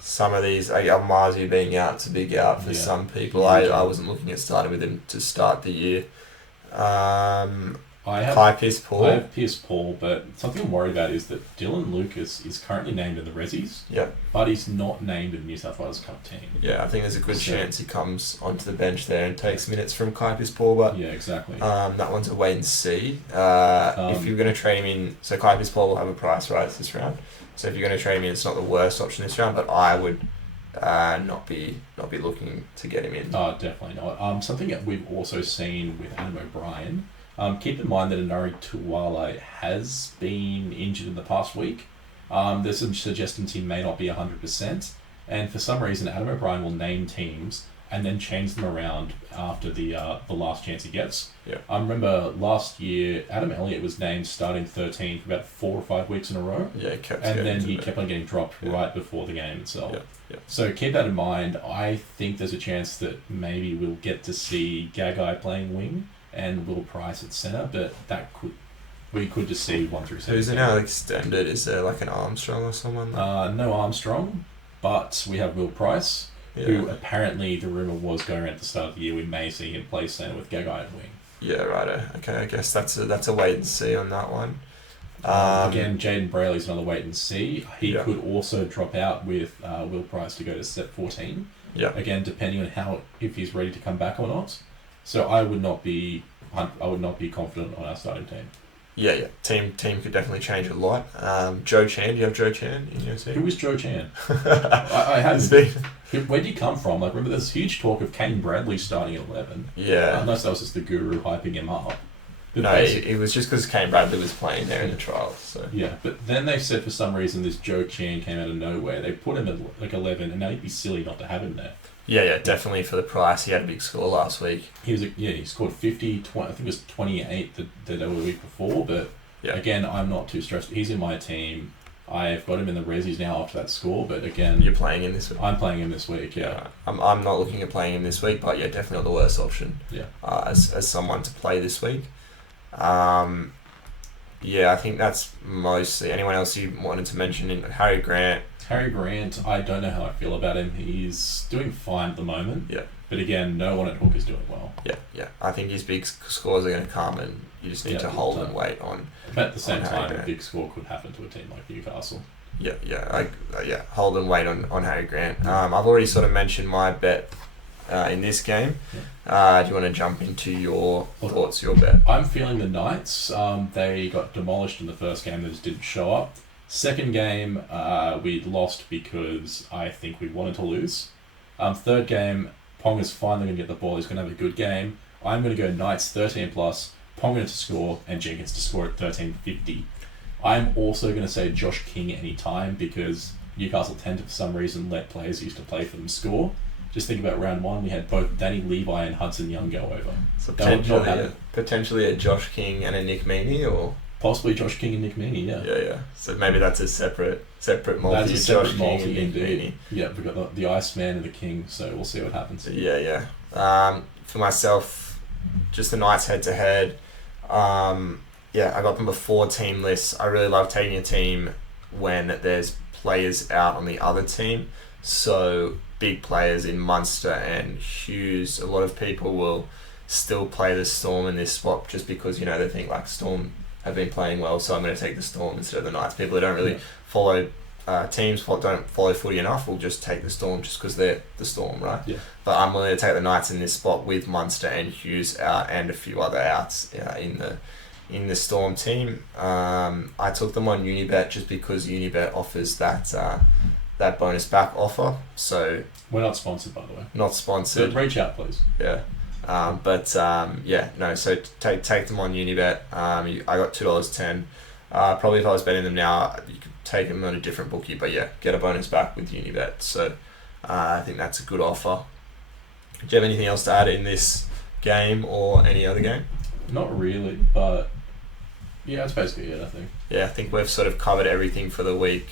some of these, Marzi being out, it's a big out for some people. I wasn't looking at starting with him to start the year. I have Pierce Paul, but something I'm worried about is that Dylan Lucas is currently named in the Rezzies, but he's not named in the New South Wales Cup team. Yeah, I think there's a good chance he comes onto the bench there and takes minutes from Kai Pierce-Paul, but yeah, exactly. That one's a wait and see. If you're going to trade him in, so Kai Pierce-Paul will have a price rise this round. So if you're going to trade him in, it's not the worst option this round, but I would not be looking to get him in. Oh, definitely not. Something that we've also seen with Adam O'Brien. Keep in mind that Inari Tuwala has been injured in the past week. There's some suggestions he may not be 100%, and for some reason Adam O'Brien will name teams and then change them around after the last chance he gets. Yeah. Remember last year Adam Elliott was named starting 13 for about 4 or 5 weeks in a row. Yeah, he kept on getting dropped right before the game itself. Yeah. So keep that in mind. I think there's a chance that maybe we'll get to see Gagai playing wing and Will Price at centre, but we could just see 1 through 7. Who's it now extended? Is there like an Armstrong or someone? No Armstrong, but we have Will Price, who apparently the rumour was going around at the start of the year we may see him play centre with Gagai at wing. Yeah, righto. Okay, I guess that's a wait and see on that one. Again, Jaden Brayley's another wait and see. He could also drop out with Will Price to go to step 14. Yeah. Again, depending on if he's ready to come back or not. So I would not be confident on our starting team. Yeah. Team could definitely change a lot. Joe Chan, do you have Joe Chan in your team? Who is Joe Chan? I had. Where did he come from? Like, remember, there's huge talk of Kane Bradley starting at 11. Yeah. Unless that was just the guru hyping him up. No, it was just because Kane Bradley was playing there in the trials. So. Yeah, but then they said for some reason this Joe Chan came out of nowhere. They put him at like 11, and now he'd be silly not to have him there. Yeah, definitely for the price. He had a big score last week. He scored 50, 20, I think it was 28 the week before, but again, I'm not too stressed. He's in my team. I've got him in the Rezzies now after that score, but again... You're playing him this week? I'm playing him this week, yeah. I'm not looking at playing him this week, but definitely not the worst option as someone to play this week. Yeah, I think that's mostly. Anyone else you wanted to mention? Harry Grant. Harry Grant, I don't know how I feel about him. He's doing fine at the moment. Yeah. But again, no one at hook is doing well. Yeah. I think his big scores are going to come, and you just need to hold and wait on. But at the same time, a big score could happen to a team like Newcastle. Yeah. Hold and wait on Harry Grant. I've already sort of mentioned my bet in this game. Yeah. Do you want to jump into your thoughts, your bet? I'm feeling the Knights. They got demolished in the first game. They just didn't show up. Second game, we lost because I think we wanted to lose. Third game, Ponga's finally going to get the ball. He's going to have a good game. I'm going to go Knights 13+, Ponga to score, and Jenkins to score at 13.50. I'm also going to say Josh King anytime because Newcastle tend to, for some reason, let players who used to play for them score. Just think about round one, we had both Danny Levi and Hudson Young go over. So potentially a Josh King and a Nick Meaney, or possibly Josh King and Nick Meaney, yeah. Yeah. So maybe that's a separate multi. That's a separate Josh multi, King and Nick indeed. Meaney. Yeah, we've got the Iceman and the King, so we'll see what happens. Yeah. For myself, just the Knights head to head. I got them before team lists. I really love taking a team when there's players out on the other team. So big players in Munster and Hughes. A lot of people will still play the Storm in this spot just because, they think like Storm have been playing well, so I'm going to take the Storm instead of the Knights. People who don't really follow teams, don't follow footy enough, will just take the Storm just because they're the Storm, right? Yeah. But I'm willing to take the Knights in this spot with Munster and Hughes out and a few other outs in the Storm team. I took them on Unibet just because Unibet offers that bonus back offer. So we're not sponsored, by the way. Not sponsored. But reach out, please. Yeah. So take them on Unibet. I got $2.10. Probably if I was betting them now, you could take them on a different bookie. But yeah, get a bonus back with Unibet. So I think that's a good offer. Do you have anything else to add in this game or any other game? Not really, but yeah, that's basically it, I think. Yeah, I think we've sort of covered everything for the week.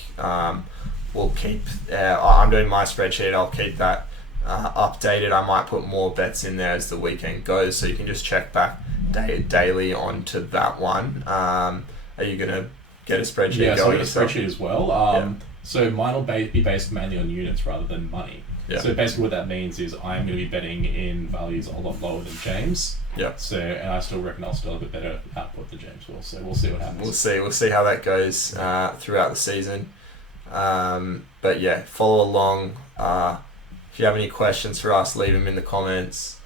We'll keep... I'm doing my spreadsheet. I'll keep that updated. I might put more bets in there as the weekend goes, so you can just check back daily onto that one. Are you going to get a spreadsheet going? Yeah, so I got a spreadsheet as well. So mine will be based mainly on units rather than money. Yeah. So basically what that means is I'm going to be betting in values a lot lower than James. Yeah. So, and I still reckon I'll still have a better output than James will. So we'll see what happens. We'll see how that goes throughout the season. But yeah, follow along. If you have any questions for us, leave them in the comments.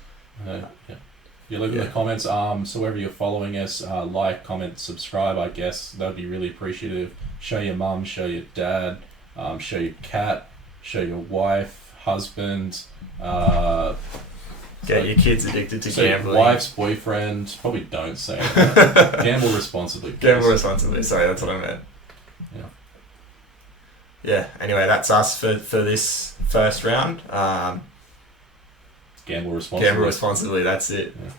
You leave them in the comments. So wherever you're following us, like, comment, subscribe. I guess that would be really appreciative. Show your mum, show your dad, show your cat, show your wife, husband. Get your kids addicted to gambling. Wife's boyfriend. Probably don't say it. Gamble responsibly. Please. Gamble responsibly. Sorry, that's what I meant. Yeah. Anyway, that's us for this first round. Gamble responsibly. Gamble responsibly. That's it. Yeah.